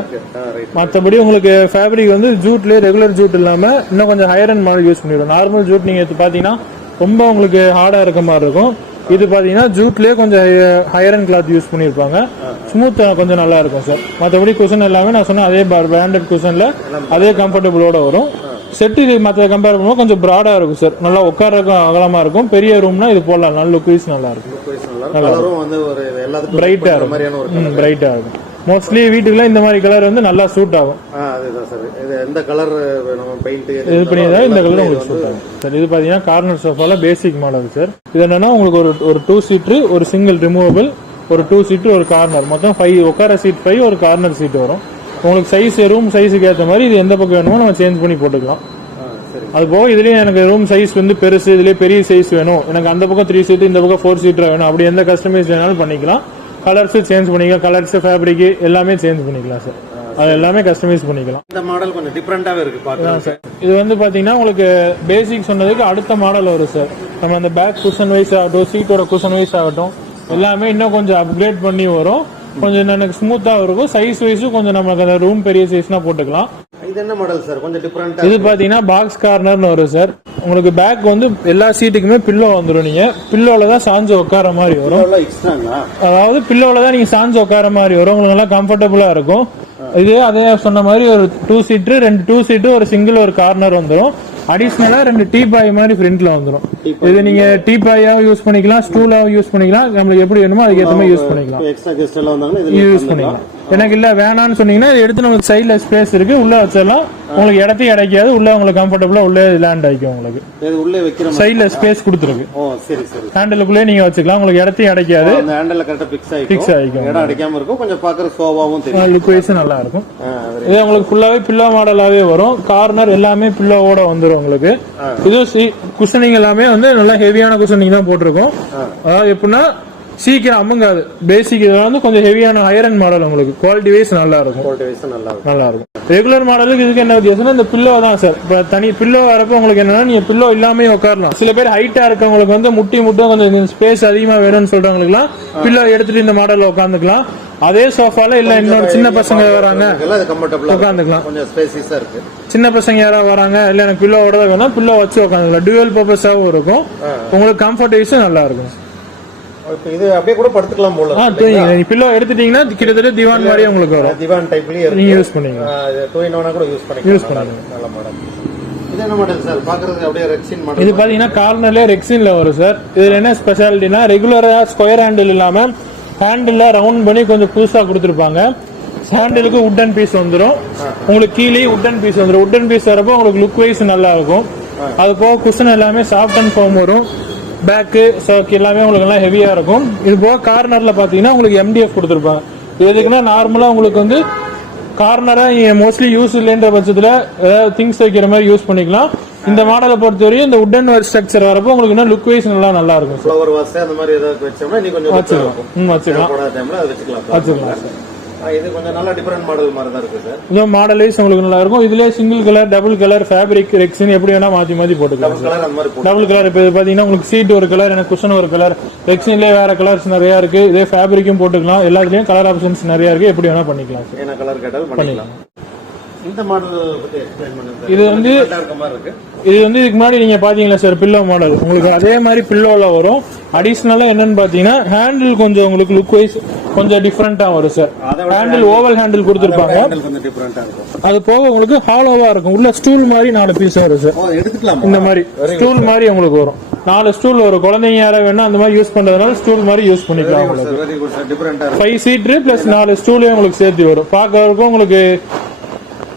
மற்றபடி உங்களுக்கு ஃபேப்ரிக் வந்து ஜூட்லயே ரெகுலர் ஜூட் இல்லாம இன்னும் கொஞ்சம் ஹையர் அண்ட் மாடல் யூஸ் பண்ணிடுவோம். நார்மல் ஜூட் நீங்க பாத்தீங்கன்னா ரொம்ப உங்களுக்கு ஹார்டா இருக்க மாதிரி இருக்கும். இது பாத்தீங்கன்னா ஜூட்லயே கொஞ்சம் ஹையர் அண்ட் கிளாத் யூஸ் பண்ணிருப்பாங்க. ஸ்மூத் கொஞ்சம் நல்லா இருக்கும் சார். மற்றபடி குஷன் எல்லாமே நான் சொன்ன அதே பிராண்டட் குஷன்ல அதே கம்ஃபர்டபுளோட வரும். செட் இது மற்ற கம்பேர் பண்ணுவோம் கொஞ்சம் ப்ராடா இருக்கும் சார். நல்லா உட்காரக்கும் அகலமா இருக்கும். பெரிய ரூம்னா இது போடலாம். நல்ல லுக் வைஸ் நல்லா இருக்கும். பிரைட்டா இருக்கும். பிரைட்டா இருக்கும். மோஸ்ட்லி வீட்டுக்குள்ள இந்த மாதிரி கலர் வந்து நல்லா சூட் ஆகும். இந்த கலர் இது பண்ணிதான் இந்த கலர் உங்களுக்கு சூட் ஆகும் சார். இது பாத்தீங்கன்னா கார்னர் சோஃபால பேசிக் மாடல் சார். இது என்னன்னா உங்களுக்கு ஒரு 2 சீட்டு, ஒரு சிங்கிள் ரிமூவபிள், ஒரு 2 சீட்டு, ஒரு கார்னர், மொத்தம் 5 உட்கார சீட் 5, ஒரு கார்னர் சீட் வரும். உங்களுக்கு சைஸ் ரூம் சைஸுக்கு ஏற்ற மாதிரி இது எந்த பக்கம் வேணுமோ நம்ம சேஞ்ச் பண்ணி போட்டுக்கலாம். அது போக இதுலயும் எனக்கு ரூம் சைஸ் வந்து பெருசு, இதுலயே பெரிய சைஸ் வேணும், எனக்கு அந்த பக்கம் 3 சீட் இந்த பக்கம் 4 சீட்டர் வேணும், அப்படி எந்த கஸ்டமைஸ் வேணாலும் பண்ணிக்கலாம். கலர்ஸ் சேஞ்ச் பண்ணிக்கலாம். கலர்ஸ் ஃபேப்ரிக் எல்லாமே சேஞ்ச் பண்ணிக்கலாம் சார். அது எல்லாமே கஸ்டமைஸ் பண்ணிக்கலாம். இந்த மாடல் கொஞ்சம் டிஃபரெண்டாவே இருக்கு பாக்கலாம் சார். இது வந்து பாத்தீங்கன்னா உங்களுக்கு பேசிக் சொன்னதுக்கு அடுத்த மாடல் வரும் சார். நம்ம அந்த பேக் குஷன் வைஸ் ஆகட்டும், சீட்டோட குஷன் வைஸ் ஆகட்டும், எல்லாமே இன்னும் கொஞ்சம் அப்கிரேட் பண்ணி வரும். கொஞ்சம் எனக்கு ஸ்மூத்தா இருக்கும். சைஸ் வைஸும் கொஞ்சம் நமக்கு அந்த ரூம் பெரிய சைஸ்னா போட்டுக்கலாம். இது என்ன மாடல் சார்? கொஞ்சம் டிஃபரெண்டா. இது பாத்தீங்கன்னா பாக்ஸ் கார்னர்னு வரும் சார். உங்களுக்கு பேக் வந்து எல்லா சீட்டுக்குமே பில்லோ வந்துடும். நீங்க பில்லோல தான் சாஞ்சு உட்கார மாதிரி வரும். அதாவது பில்லோல தான் நீங்க சாஞ்சு உட்கார மாதிரி வரும். உங்களுக்கு நல்லா கம்ஃபர்டபுளா இருக்கும். இது அதே சொன்ன மாதிரி ஒரு 2 சீட்டு, 2 சீட்டு, ஒரு சிங்கிள், ஒரு கார்னர் வந்துடும். அடிஷனலா 2 டீபாய் மாதிரி ஃப்ரண்ட்ல வந்துடும். இது நீங்க டீபாயா யூஸ் பண்ணிக்கலாம், ஸ்டூலாவும் யூஸ் பண்ணிக்கலாம். நம்மளுக்கு எப்படி வேணுமோ அதுக்கு ஏற்ற மாதிரி யூஸ் பண்ணிக்கலாம். எக்ஸ்ட்ரா கெஸ்ட் எல்லாம் வந்தாங்கன்னா யூஸ் பண்ணிக்கலாம். எனக்கு இல்ல வேணான்னு சொன்னீங்கன்னா எடுத்து நமக்கு சைட்ல ஸ்பேஸ் இருக்கு, உள்ள வச்சிடலாம். உங்களுக்கு இடத்தையும் கிடைக்காது, உள்ள உங்களுக்கு கம்ஃபர்டபுளா உள்ளே லேண்ட் ஆயிக்கும். உங்களுக்கு உள்ளே வைக்கிற சைட்ல ஸ்பேஸ் கொடுத்துருக்கு. சரி சரி. ஹேண்டலுக்குள்ளே நீங்க வச்சுக்கலாம். உங்களுக்கு இடத்தையும் அடைக்காது. அந்த ஹேண்டல்ல கரெக்ட்டா ஃபிக்ஸ் ஆயிக்கும். இடம் அடைக்காம இருக்கும். கொஞ்சம் பாக்குற சோபாவும் தெரியும். லுக் வைஸ் நல்லா இருக்கும். இது உங்களுக்கு ஃபுல்லாவே பில்லோ மாடலாவே வரும். கார்னர் எல்லாமே பில்லோவோட வந்துரும் உங்களுக்கு. இது குஷனிங் எல்லாமே வந்து நல்லா ஹெவியான குஷனிங் தான் போட்டிருக்கோம். அதாவது எப்படின்னா சீக்கிரம் அமுங்காது. பேசிக் இதெல்லாம் வந்து கொஞ்சம் ஹெவியான ஹையர் மாடல், உங்களுக்கு குவாலிட்டி வைஸ் நல்லா இருக்கும். நல்லா இருக்கும். ரெகுலர் மாடலுக்கு இதுக்கு என்ன வித்தியாசம்னா இந்த பில்லோ தான் சார். இப்போ தனி பில்லோ வரப்போ உங்களுக்கு என்னன்னா நீங்க பில்லோ இல்லாமே உட்காரலாம். சில பேர் ஹைட்டா இருக்கவங்களுக்கு வந்து முட்டி கொஞ்சம் ஸ்பேஸ் அதிகமா வேணும்னு சொல்றவங்களுக்குலாம் பில்லோ எடுத்துட்டு இந்த மாடல்ல உட்காந்துக்கலாம். அதே சோஃபால இல்ல இன்னொரு சின்ன பசங்க வராங்க உட்காந்துக்கலாம். சின்ன பசங்க யாராவது வராங்க இல்ல எனக்கு பில்லோட தான் வேணும், பில்லோ வச்சு உட்காந்துக்கலாம். டுவல் பர்பஸாவும் இருக்கும், உங்களுக்கு கம்ஃபர்ட் வைஸும் நல்லா இருக்கும். இது அப்படியே கூட படுத்துக்கலாம் போல. நீங்க பில்லோ எடுத்துட்டீங்கன்னா கிட்டத்தட்ட திவான் மாதிரி உங்களுக்கு வரும். திவான் டைப்லயே நீங்க யூஸ் பண்ணீங்க, டூயினோனா கூட யூஸ் பண்ணிக்கலாம். நல்ல மாடல். இது என்ன மாடல் சார்? பாக்குறதுக்கு அப்படியே ரெக்ஸின் மாடல். இது பாத்தீங்கன்னா கார்னர்ல ரெக்ஸின்ல வரும் சார். இதுல என்ன ஸ்பெஷாலிட்டினா ரெகுலரா ஸ்கொயர் ஹேண்டில் இல்லாம ஹேண்டில் ரவுண்ட் பண்ணி கொஞ்சம் புதுசா கொடுத்துருப்பாங்க. ஹேண்டிலுக்கு உட்டன் பீஸ் வந்துடும், உங்களுக்கு கீழே உட்டன் பீஸ் வந்துடும். உட்டன் பீஸ் வரப்போ உங்களுக்கு லுக் வைஸ் நல்லா இருக்கும். அது போக குஷன் எல்லாமே சாஃப்ட் அண்ட் ஃபோம் வரும். பேக்கு சோக் எல்லாமே உங்களுக்கு எல்லாம் ஹெவியா இருக்கும். இது போக கார்னர்ல பாத்தீங்கன்னா உங்களுக்கு எம்டிஎஃப் கொடுத்துருப்பாங்க. எதுக்குன்னா நார்மலா உங்களுக்கு வந்து கார்னரா மோஸ்ட்லி யூஸ் இல்லைன்ற பட்சத்துல ஏதாவது திங்ஸ் வைக்கிற மாதிரி யூஸ் பண்ணிக்கலாம். இந்த மாடலை பொறுத்தவரையும் இந்த உட்டன் ஒர்க் ஸ்ட்ரக்சர் வரப்போ உங்களுக்கு இன்னும் லுக் வைஸ் நல்லா இருக்கும். வச்சுக்கலாம். இது கொஞ்சம் நல்ல டிஃபரண்ட் மாடல் மாதிரி தான் இருக்கு சார். இந்த மாடல் வைஸ் உங்களுக்கு நல்லா இருக்கும். இதுல single colour, double colour, fabric, rexine எப்படி வேணா மாத்தி போட்டுக்கலாம். டபுள் கலர் இப்ப பாத்தீங்கன்னா உங்களுக்கு சீட் ஒரு கலர், எனக்கு குஷன் ஒரு கலர், ரெக்ஸின்லயே வேற கலர்ஸ் நிறைய இருக்கு. இதே ஃபேப்ரிக்கும் போட்டுக்கலாம். எல்லாத்துலயும் கலர் ஆப்ஷன்ஸ் நிறைய இருக்கு, எப்படி வேணா பண்ணிக்கலாம். என்ன கலர் கேட்டாலும் பண்ணிக்கலாம். இந்த மாடல் பத்தி எக்ஸ்பிளைன் பண்ணுங்க. இது வந்து இதுக்கு முன்னாடி நீங்க பாத்தீங்களா சார் பில்லோ மாடல், உங்களுக்கு அதே மாதிரி பில்லோல வரும். அடிஷனலா என்னன்னு பாத்தீங்கன்னா ஹேண்டில் கொஞ்சம் உங்களுக்கு லுக் வைஸ் கொஞ்சம் டிஃபரெண்டா வரும் சார். ஹேண்டில் ஓவல் ஹேண்டில் கொடுத்துருப்பாங்க. அது போக உங்களுக்கு ஹாலோவா இருக்கும். உள்ள ஸ்டூல் மாதிரி 4 பீஸ் வரும் சார். இந்த மாதிரி ஸ்டூல் மாதிரி உங்களுக்கு வரும். 4 ஸ்டூல் வரும். குழந்தைங்க யாராவது வேணா அந்த மாதிரி யூஸ் பண்றதுனால ஸ்டூல் மாதிரி யூஸ் பண்ணிக்கலாம். உங்களுக்கு 5 சீட்டு பிளஸ் 4 ஸ்டூலையும் உங்களுக்கு சேர்த்து வரும். பார்க்கறதுக்கும் உங்களுக்கு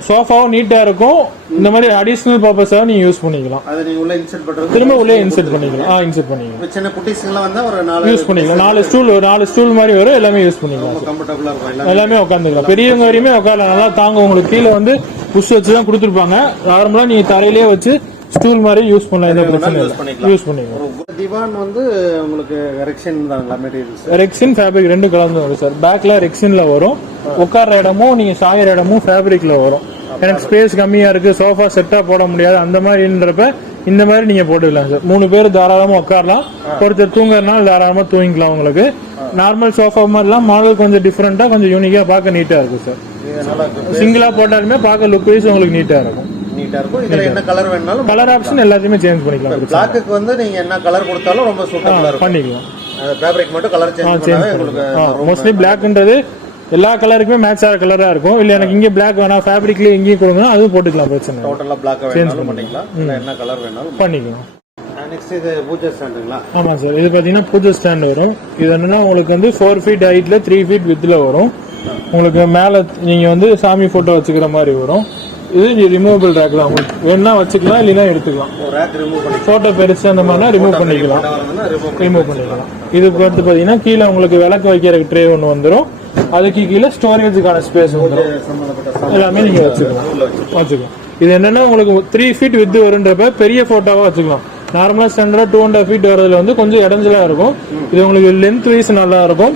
சோஃபாவும் நீட்டா இருக்கும். இந்த மாதிரி அடிஷனல் பர்பஸா நீங்க யூஸ் பண்ணிக்கலாம். திரும்ப உள்ளே இன்செர்ட் பண்ணிக்கலாம். இன்செர்ட் பண்ணிக்கலாம். சின்ன குட்டீஸ்லாம் வந்தா ஒரு 4 யூஸ் பண்ணிக்கலாம். 4 ஸ்டூல் மாதிரி வரும். எல்லாமே யூஸ் பண்ணிக்கலாம். கம்ஃபர்ட்டபிளா இருக்கும். எல்லாமே உட்காந்துக்கலாம். பெரியவங்க வரையுமே உட்காரலாம். நல்லா தாங்க. உங்களுக்கு கீழே வந்து புஷ் வச்சு தான் கொடுத்துருப்பாங்க. நார்மலா நீங்க தரையிலேயே வச்சு ஸ்டூல் மாதிரி யூஸ் பண்ணலாம். யூஸ் பண்ணிக்கலாம். திவான் வந்து உங்களுக்கு ரெக்ஸின் தான்ங்களா மெட்டீரியல்ஸ்? ரெக்ஸின் ஃபேப்ரிக் ரெண்டு கலந்து வரும் சார். பேக்ல ரெக்ஸின்ல வரும். உட்கார்ற இடமும் நீங்க சாயிற இடமும் ஃபேப்ரிக்ல வரும். எனக்கு ஸ்பேஸ் கம்மியா இருக்கு, சோஃபா செட்டா போட முடியாது அந்த மாதிரின்றப்ப இந்த மாதிரி நீங்க போட்டுக்கலாம் சார். 3 பேர் தாராளமா உட்காரலாம். ஒருத்தர் தூங்குறதுனால தாராளமா தூங்கிக்கலாம். உங்களுக்கு நார்மல் சோஃபா மாதிரிலாம் மாடல் கொஞ்சம் டிஃபரெண்டா கொஞ்சம் யூனிக்கா பார்க்க நீட்டா இருக்கும் சார். சிங்கிளா போட்டாலுமே பார்க்க லுக் வைஸ் உங்களுக்கு நீட்டா இருக்கும். இதுல என்ன கலர் வேணாலும் கலர் ஆப்ஷன் எல்லாத்தையுமே சேஞ்ச் பண்ணிக்கலாம். பிளாக்குக்கு வந்து நீங்க என்ன கலர் கொடுத்தாலும் ரொம்ப சூப்பரா இருக்கும். பண்ணிக்கலாம். ஃபேப்ரிக் மட்டும் கலர் சேஞ்ச் பண்ணாவே உங்களுக்கு மோஸ்ட்லி பிளாக்ன்றது எல்லா கலருக்குமே மேட்ச் ஆகிற கலரா இருக்கும். இல்ல எனக்கு இங்க பிளாக் வேணா ஃபேப்ரிக்ல இங்கேயும் கொடுங்க, அதுவும் போட்டுக்கலாம். பிரச்சனை டோட்டலா பிளாக் வேணாலும் பண்ணிக்கலாம். என்ன கலர் வேணாலும் பண்ணிக்கலாம். நெக்ஸ்ட் இது பூஜா ஸ்டாண்டுங்களா? ஆமா சார். இது பாத்தீங்கன்னா பூஜா ஸ்டாண்ட் வரும். இது என்னன்னா உங்களுக்கு வந்து 4 ஃபீட் ஹைட்ல 3 ஃபீட் வித்ல வரும். உங்களுக்கு மேல நீங்க வந்து சாமி போட்டோ வச்சுக்கிற மாதிரி வரும். இது ரிமூவபிள் ரேக் தான். உங்களுக்கு வேணா வச்சுக்கலாம், இல்லைன்னா எடுத்துக்கலாம். போட்டோ பெருசு அந்த மாதிரினா ரிமூவ் பண்ணிக்கலாம். இது பொறுத்து பாத்தீங்கன்னா கீழே உங்களுக்கு விளக்கு வைக்கிற ட்ரே ஒன்று வந்துடும். அதுக்கு கீழே ஸ்டோரேஜுக்கான ஸ்பேஸ் வந்துடும். எல்லாமே நீங்க வச்சுக்கலாம். இது என்னன்னா உங்களுக்கு 3 ஃபீட் வித் வருன்றப்ப பெரிய போட்டோவா வச்சுக்கலாம். நார்மலா ஸ்டாண்டர்டா 2.5 ஃபீட் வரதுல வந்து கொஞ்சம் இடைஞ்சலா இருக்கும். இது உங்களுக்கு லென்த் வைஸ் நல்லா இருக்கும்.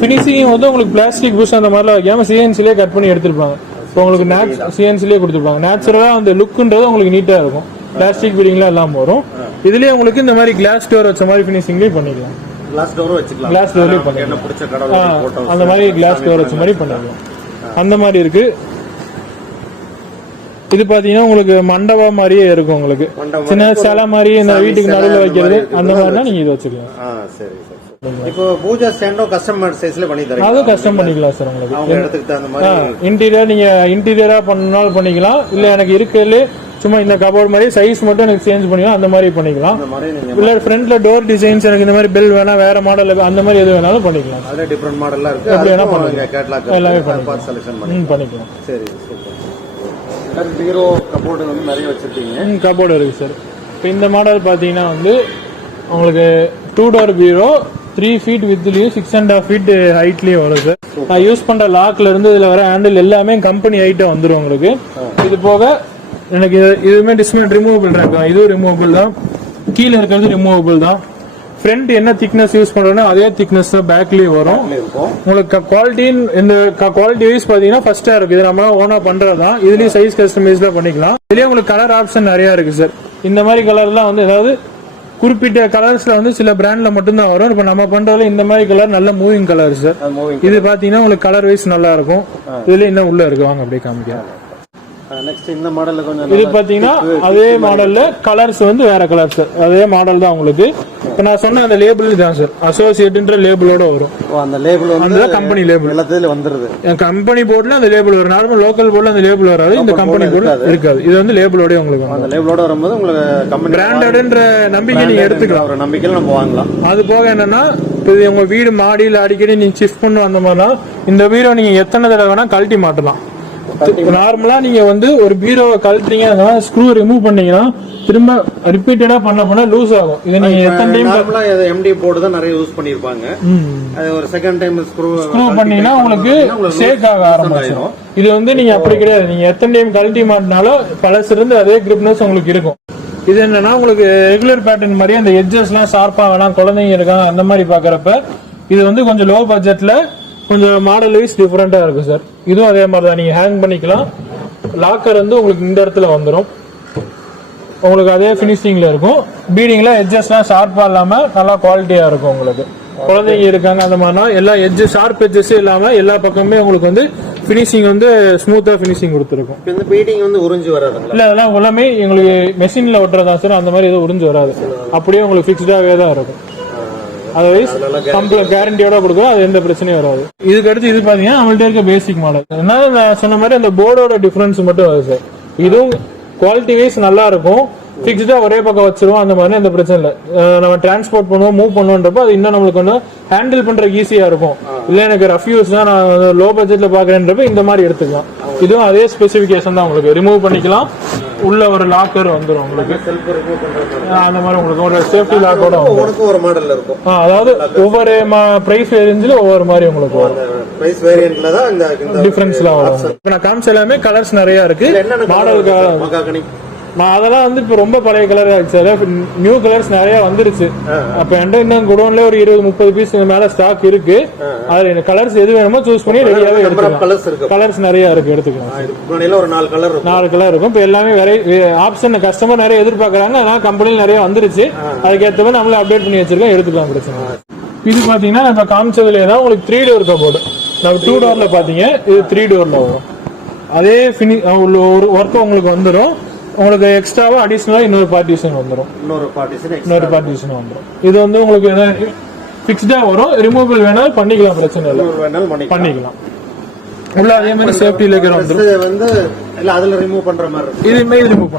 பினிஷிங் வந்து உங்களுக்கு பிளாஸ்டிக் பூஸ் அந்த மாதிரிலாம் வைக்காம சிஎன்சிலே கட் பண்ணி எடுத்துருப்பாங்க. உங்களுக்கு சிஎன்சிலே கொடுத்துருப்பாங்க. நேச்சுரலா அந்த லுக்ன்றது உங்களுக்கு நீட்டா இருக்கும். பிளாஸ்டிக் பில்டிங்ல எல்லாம் வரும். இதுலயே உங்களுக்கு இந்த மாதிரி கிளாஸ் டோர் வச்ச மாதிரி பினிஷிங்லயே பண்ணிக்கலாம். கிளாஸ் டோரும் வச்சுக்கலாம். கிளாஸ் டோர்லயே பண்ணிக்கலாம். அந்த மாதிரி கிளாஸ் டோர் வச்ச மாதிரி பண்ணிக்கலாம். அந்த மாதிரி இருக்கு. இது பாத்தீங்கன்னா உங்களுக்கு மண்டபம் மாதிரியே இருக்கும். உங்களுக்கு சின்ன சிலை மாதிரி இந்த வீட்டுக்கு நடுவில் வைக்கிறது அந்த மாதிரினா நீங்க இது வச்சுக்கலாம். இப்போ பூஜா ஸ்டாண்டோ கஸ்டமர் சைஸ்ல பண்ணி தரீங்க? அது கஸ்டம் பண்ணிக்கலாம் சார். உங்களுக்கு அவங்க இடத்துக்கு தகுந்த மாதிரி இன்டீரியர் நீங்க இன்டீரியரா பண்ணனாலும் பண்ணிக்கலாம். இல்ல எனக்கு இருக்குல்ல சும்மா இந்த கபோர்ட் மாதிரி சைஸ் மட்டும் எனக்கு சேஞ்ச் பண்ணிக்கலாம். அந்த மாதிரி பண்ணிக்கலாம். இல்ல ஃப்ரண்ட்ல டோர் டிசைன்ஸ் எனக்கு இந்த மாதிரி பெல் வேணா வேற மாடல் அந்த மாதிரி எது வேணாலும் பண்ணிக்கலாம். அதுல டிஃபரண்ட் மாடல்லாம் இருக்கு. அப்படி வேணா பண்ணுங்க. கேட்டலாக் எல்லாமே பார்ட் செலக்ஷன் பண்ணிக்கலாம். சரி சூப்பர். பீரோ கபோர்டு வந்து நிறைய வச்சிருக்கீங்க. கபோர்டு இருக்கு சார். இப்போ இந்த மாடல் பாத்தீங்கன்னா வந்து உங்களுக்கு 2 டோர் பீரோ 3 ஃபீட் வித்லயும் 6.5 ஃபீட் ஹைட்லயும் வரும் சார். நான் யூஸ் பண்ற லாக்ல இருந்து இதுல வர ஹேண்டில் எல்லாமே கம்பெனி ஹைட்டா வந்துடும் உங்களுக்கு. இது போக எனக்கு இதுவுமே டிஸ்பிளே ரிமூவபிள் இருக்கு. இதுவும் ரிமூவபிள் தான். கீழே இருக்கிறது ரிமூவபிள் தான். ஃப்ரண்ட் என்ன திக்னஸ் யூஸ் பண்றோம்னா அதே திக்னஸ் தான் பேக்லயும் வரும். உங்களுக்கு குவாலிட்டி வைஸ் பாத்தீங்கன்னா ஃபர்ஸ்டா இருக்கு. இது நம்ம ஓனா பண்றதுதான். இதுலயும் சைஸ் கஸ்டமைஸ்ல பண்ணிக்கலாம். இதுலயே உங்களுக்கு கலர் ஆப்ஷன் நிறைய இருக்கு சார். இந்த மாதிரி கலர்லாம் வந்து ஏதாவது குறிப்பிட்ட கலர்ஸ்ல வந்து சில பிராண்ட்ல மட்டும்தான் வரும். இப்ப நம்ம பண்றதுல இந்த மாதிரி கலர் நல்ல மூவிங் கலர் சார். இது பாத்தீங்கன்னா உங்களுக்கு கலர் வைஸ் நல்லா இருக்கும். இதுல இன்னும் உள்ள இருக்கு, வாங்க அப்படியே காமிக்கிறேன். நெக்ஸ்ட் இந்த மாடல்ல கொஞ்சம் இது பாத்தீங்கன்னா அதே மாடல்ல கலர்ஸ் வந்து வேற கலர் சார். அதே மாடல் தான் உங்களுக்கு. இப்ப நான் சொன்ன அந்த லேபிள் தான் சார், அசோசியேட்ன்ற லேபிளோட வரும். அந்த லேபிள் வந்து கம்பெனி லேபிள் எல்லாத்துல வந்துருது. கம்பெனி போர்டுல அந்த லேபிள் வரும். நார்மல் லோக்கல் போர்டுல அந்த லேபிள் வராது. இந்த கம்பெனி போர்டு இருக்காது. இது வந்து லேபிளோட உங்களுக்கு அந்த லேபிளோட வரும்போது உங்களுக்கு கம்பெனி பிராண்டட்ன்ற நம்பிக்கை நீங்க எடுத்துக்கலாம். ஒரு நம்பிக்கையில நம்ம வாங்கலாம். அது போக என்னன்னா உங்க வீடு மாடியில் அடிக்கடி நீங்க ஷிஃப்ட் பண்ணும் அந்த மாதிரிலாம் இந்த பீரோ நீங்க எத்தனை தடவை வேணா கழட்டி மாட்டலாம். நார்மலா நீங்க வந்து ஒரு பீரோவை கழட்டுறீங்க, ஸ்க்ரூ ரிமூவ் பண்ணீங்கன்னா திரும்ப ரிப்பீட்டடா பண்ண லூஸ் ஆகும். இது நீங்க எத்தனை டைம் நார்மலா எம்டி போர்டு தான் நிறைய யூஸ் பண்ணிருப்பாங்க. அது ஒரு செகண்ட் டைம் ஸ்க்ரூ பண்ணீங்கன்னா உங்களுக்கு ஷேக் ஆக ஆரம்பிச்சிடும். இது வந்து நீங்க அப்படி கிடையாது. நீங்க எத்தனை டைம் கழட்டி மாட்டினாலும் பழசு இருந்து அதே கிரிப்னஸ் உங்களுக்கு இருக்கும். இது என்னன்னா உங்களுக்கு ரெகுலர் பேட்டர்ன் மாதிரி அந்த எட்ஜஸ் எல்லாம் ஷார்ப்பா வேணாம், குழந்தைங்க இருக்காங்க அந்த மாதிரி பாக்குறப்ப இது வந்து கொஞ்சம் லோ பட்ஜெட்ல கொஞ்சம் மாடல் வைஸ் டிஃபரெண்டா இருக்கும் சார். இதுவும் அதே மாதிரி தான். நீங்க ஹேங் பண்ணிக்கலாம். லாக்கர் வந்து உங்களுக்கு இந்த இடத்துல வந்துடும். உங்களுக்கு அதே பினிஷிங்ல இருக்கும். பீடிங்ல எட்ஜஸ்லாம் ஷார்ப்பா இல்லாம நல்லா குவாலிட்டியா இருக்கும். உங்களுக்கு குழந்தைங்க இருக்காங்க அந்த மாதிரினா எல்லா எட்ஜ் ஷார்ப் எட்ஜஸ் இல்லாம எல்லா பக்கமே உங்களுக்கு வந்து பினிஷிங் வந்து ஸ்மூத்தா பினிஷிங் கொடுத்துருக்கும். இந்த பீடிங் வந்து உறிஞ்சு வராதுங்களா? இல்ல, அதெல்லாம் எல்லாமே எங்களுக்கு மெஷின்ல ஒட்டுறதா சார். அந்த மாதிரி எதுவும் உறிஞ்சு வராது. அப்படியே உங்களுக்கு பிக்ஸ்டாவே தான் இருக்கும். அதர்வைஸ் கம்ப்ளீட் கேரண்டியோட கொடுக்கும். அது எந்த பிரச்சனையும் வராது. இதுக்கு அடுத்து இது பாத்தீங்கன்னா நம்மள்ட்ட இருக்க பேசிக் மாடல். என்ன நான் சொன்ன மாதிரி அந்த போர்டோட டிஃபரன்ஸ் மட்டும் வருது சார். இதுவும் குவாலிட்டி வைஸ் நல்லா இருக்கும். பிக்ஸ்டா ஒரே பக்கம் வச்சிருவோம். அந்த மாதிரி எந்த பிரச்சனை இல்லை. நம்ம டிரான்ஸ்போர்ட் பண்ணுவோம், மூவ் பண்ணுவோன்றப்போ அது இன்னும் நம்மளுக்கு வந்து ஹேண்டில் பண்றதுக்கு ஈஸியா இருக்கும். இல்ல எனக்கு ரஃப் யூஸ் தான், நான் லோ பட்ஜெட்ல பாக்குறேன்றப்ப இந்த மாதிரி எடுத்துக்கலாம். இதுவும் அதே ஸ்பெசிபிகேஷன் தான். உங்களுக்கு ரிமூவ் பண்ணிக்கலாம். உள்ள ஒரு லாக்கர் வந்துடும் உங்களுக்கு. அந்த மாதிரி உங்களுக்கு ஒரு சேஃப்டி லாக்கோட ஒரு மாடல் இருக்கும். அதாவது ஒவ்வொரு பிரைஸ் ரேஞ்சில ஒவ்வொரு மாதிரி உங்களுக்கு வரும். பிரைஸ் வேரியன்ட்ல தான் இந்த டிஃபரன்ஸ்லாம் வரும். இப்போ நான் காமிச்ச எல்லாமே கலர்ஸ் நிறைய இருக்கு. மாடலுக்கு அதெல்லாம் வந்து இப்ப ரொம்ப பழைய கலர் ஆச்சு. நியூ கலர்ஸ் நிறைய வந்துருச்சு. அப்ப என்கிட்ட இன்னும் குடோன்ல ஒரு 20-30 பீஸ் மேல ஸ்டாக் இருக்கு. அதுல கலர்ஸ் எது வேணுமோ சூஸ் பண்ணி ரெடியாவே எடுத்துக்கலாம். கலர்ஸ் நிறைய இருக்கு, எடுத்துக்கலாம். ஒரு 4 கலர் இருக்கும். இப்ப எல்லாமே ஆப்ஷன் கஸ்டமர் நிறைய எதிர்பார்க்கறாங்க. அதனால கம்பெனில நிறைய வந்துருச்சு. அதுக்கேற்ற மாதிரி நம்மள அப்டேட் பண்ணி வச்சிருக்கோம், எடுத்துக்கலாம், பிரச்சனை. இது பாத்தீங்கன்னா இப்ப காமிச்சதுல தான் உங்களுக்கு 3 டோர் கபோர்டு. நம்ம 2 டோர்ல பாத்தீங்க, இது 3 டோர்ல வரும். அதே ஒரு ஒர்க் உங்களுக்கு வந்துடும். உங்களுக்கு எக்ஸ்ட்ராவா அடிஷனலா இன்னொரு பார்ட்டிஷன் வந்துடும். இது வந்து உங்களுக்கு பிக்ஸ்டா வரும். ரிமூவபிள் வேணாலும் பண்ணிக்கலாம், பிரச்சனை இல்லை, பண்ணிக்கலாம். உள்ள அதே மாதிரி சேஃப்டி லேக்கர் வந்து அதுல ரிமூவ் பண்ற மாதிரி இருக்கு. இதுமே ரிமூவ்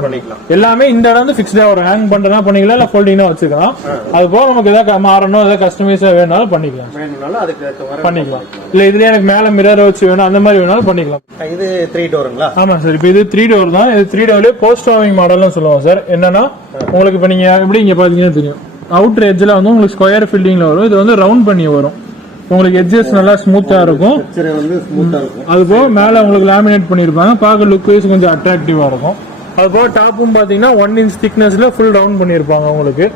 பண்ணிக்கலாம். எல்லாமே இந்த இடம் வந்து பிக்ஸ்டா வரும். ஹேங் பண்றதா பண்ணிக்கலாம், இல்ல ஃபோல்டிங்கா வச்சுக்கலாம். அது போக நமக்கு ஏதாவது மாறணும், ஏதாவது கஸ்டமைஸா வேணாலும் பண்ணிக்கலாம். இல்ல இதுல எனக்கு மேல மிரர் வச்சு வேணும் அந்த மாதிரி வேணாலும் பண்ணிக்கலாம். இது 3 டோருங்களா? ஆமா சார். இப்ப இது 3 டோர் தான். இது 3 டோர்லயே போஸ்ட் வார்மிங் மாடல்னு சொல்லுவோம் சார். என்னன்னா உங்களுக்கு இப்ப நீங்க எப்படி இங்க பாத்தீங்கன்னா தெரியும், அவுட்டர் எட்ஜ்ல வந்து உங்களுக்கு ஸ்கொயர் ஃபில்டிங்ல வரும். இது வந்து ரவுண்ட் பண்ணி வரும். உங்களுக்கு எட்ஜஸ் நல்லா ஸ்மூத்தா இருக்கும். அது போக மேல உங்களுக்கு லேமினேட் பண்ணிருப்பாங்க. பார்க்க லுக் வைஸ் கொஞ்சம் அட்ராக்டிவா இருக்கும். அது போக டாப்பும் பாத்தீங்கன்னா 1 inch திக்னஸ்ல ஃபுல் டவுன் பண்ணிருப்பாங்க. உங்களுக்கு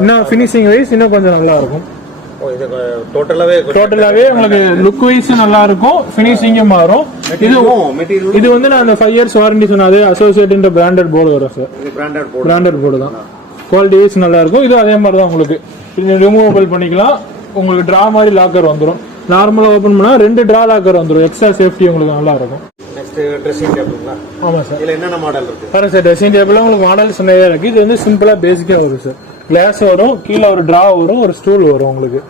இன்னும் பினிஷிங் வைஸ் இன்னும் கொஞ்சம் நல்லா இருக்கும். டோட்டலாவே உங்களுக்கு லுக் வைஸ் நல்லா இருக்கும், பினிஷிங்கும் மாறும். இது வந்து நான் அந்த 5 years வாரண்டி சொன்னது அசோசியேட் பிராண்டட் போர்டு வரும் சார். பிராண்டட் போர்டு தான். குவாலிட்டி வைஸ் நல்லா இருக்கும். இது அதே மாதிரி தான். உங்களுக்கு ரிமூவபிள் பண்ணிக்கலாம். உங்களுக்கு டிரா மாதிரி லாக்கர் வந்துடும். நார்மலா ஓபன் பண்ணா 2 டிரா லாக்கர் வந்துடும். எக்ஸ்ட்ரா சேஃப்டி உங்களுக்கு நல்லா இருக்கும். ஆமா சார். இதுல என்னென்ன மாடல் இருக்கு பாருங்க சார். ட்ரெஸ்ஸிங் டேபிள்ல உங்களுக்கு மாடல்ஸ் நிறைய இருக்கு. இது வந்து சிம்பிளா பேசிக்கா வரும் சார். கிளாஸ் வரும், கீழே ஒரு டிரா வரும், ஒரு ஸ்டூல் வரும். உங்களுக்கு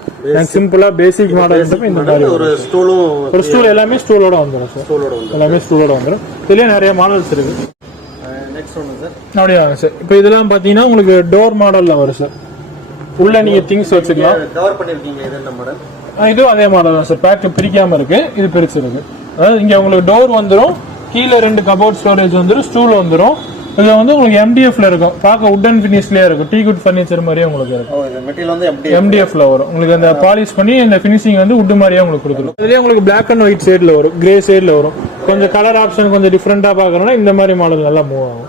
சிம்பிளா பேசிக் மாடல் இந்த மாதிரி ஒரு ஸ்டூல் எல்லாமே ஸ்டூலோட வந்துடும் சார். எல்லாமே ஸ்டூலோட வந்துடும். இதுலயே நிறைய மாடல்ஸ் இருக்கு. அப்படியா சார். இப்போ இதெல்லாம் பாத்தீங்கன்னா உங்களுக்கு டோர் மாடல்ல வரும் சார். உள்ள நீங்க திங்ஸ் வச்சுக்கலாம். கவர் பண்ணிருக்கீங்க. இது என்ன மாடல்? இதுவும் அதே மாடல் தான் சார். பேக் பிரிக்காம இருக்கு. இது பிரிச்சு இருக்கு. அதாவது இங்க உங்களுக்கு டோர் வந்துடும், கீழே 2 கபோர்ட் ஸ்டோரேஜ் வந்துடும், ஸ்டூல் வந்துடும். இது வந்து உங்களுக்கு எம்டிஎஃப்ல இருக்கும். பார்க்க உட்டன் பினிஷ்லயே இருக்கும். டீ குட் ஃபர்னிச்சர் மாதிரியே உங்களுக்கு இருக்கும். எம்டிஎஃப்ல வரும். உங்களுக்கு அந்த பாலிஷ் பண்ணி இந்த பினிஷிங் வந்து உட் மாதிரியே உங்களுக்கு கொடுத்துரும். இதுலயே உங்களுக்கு பிளாக் அண்ட் ஒயிட் சைடுல வரும், கிரே சைடுல வரும். கொஞ்சம் கலர் ஆப்ஷன் கொஞ்சம் டிஃபரெண்டா பாக்கணும்னா இந்த மாதிரி மாடல் நல்லா மூவ் ஆகும்.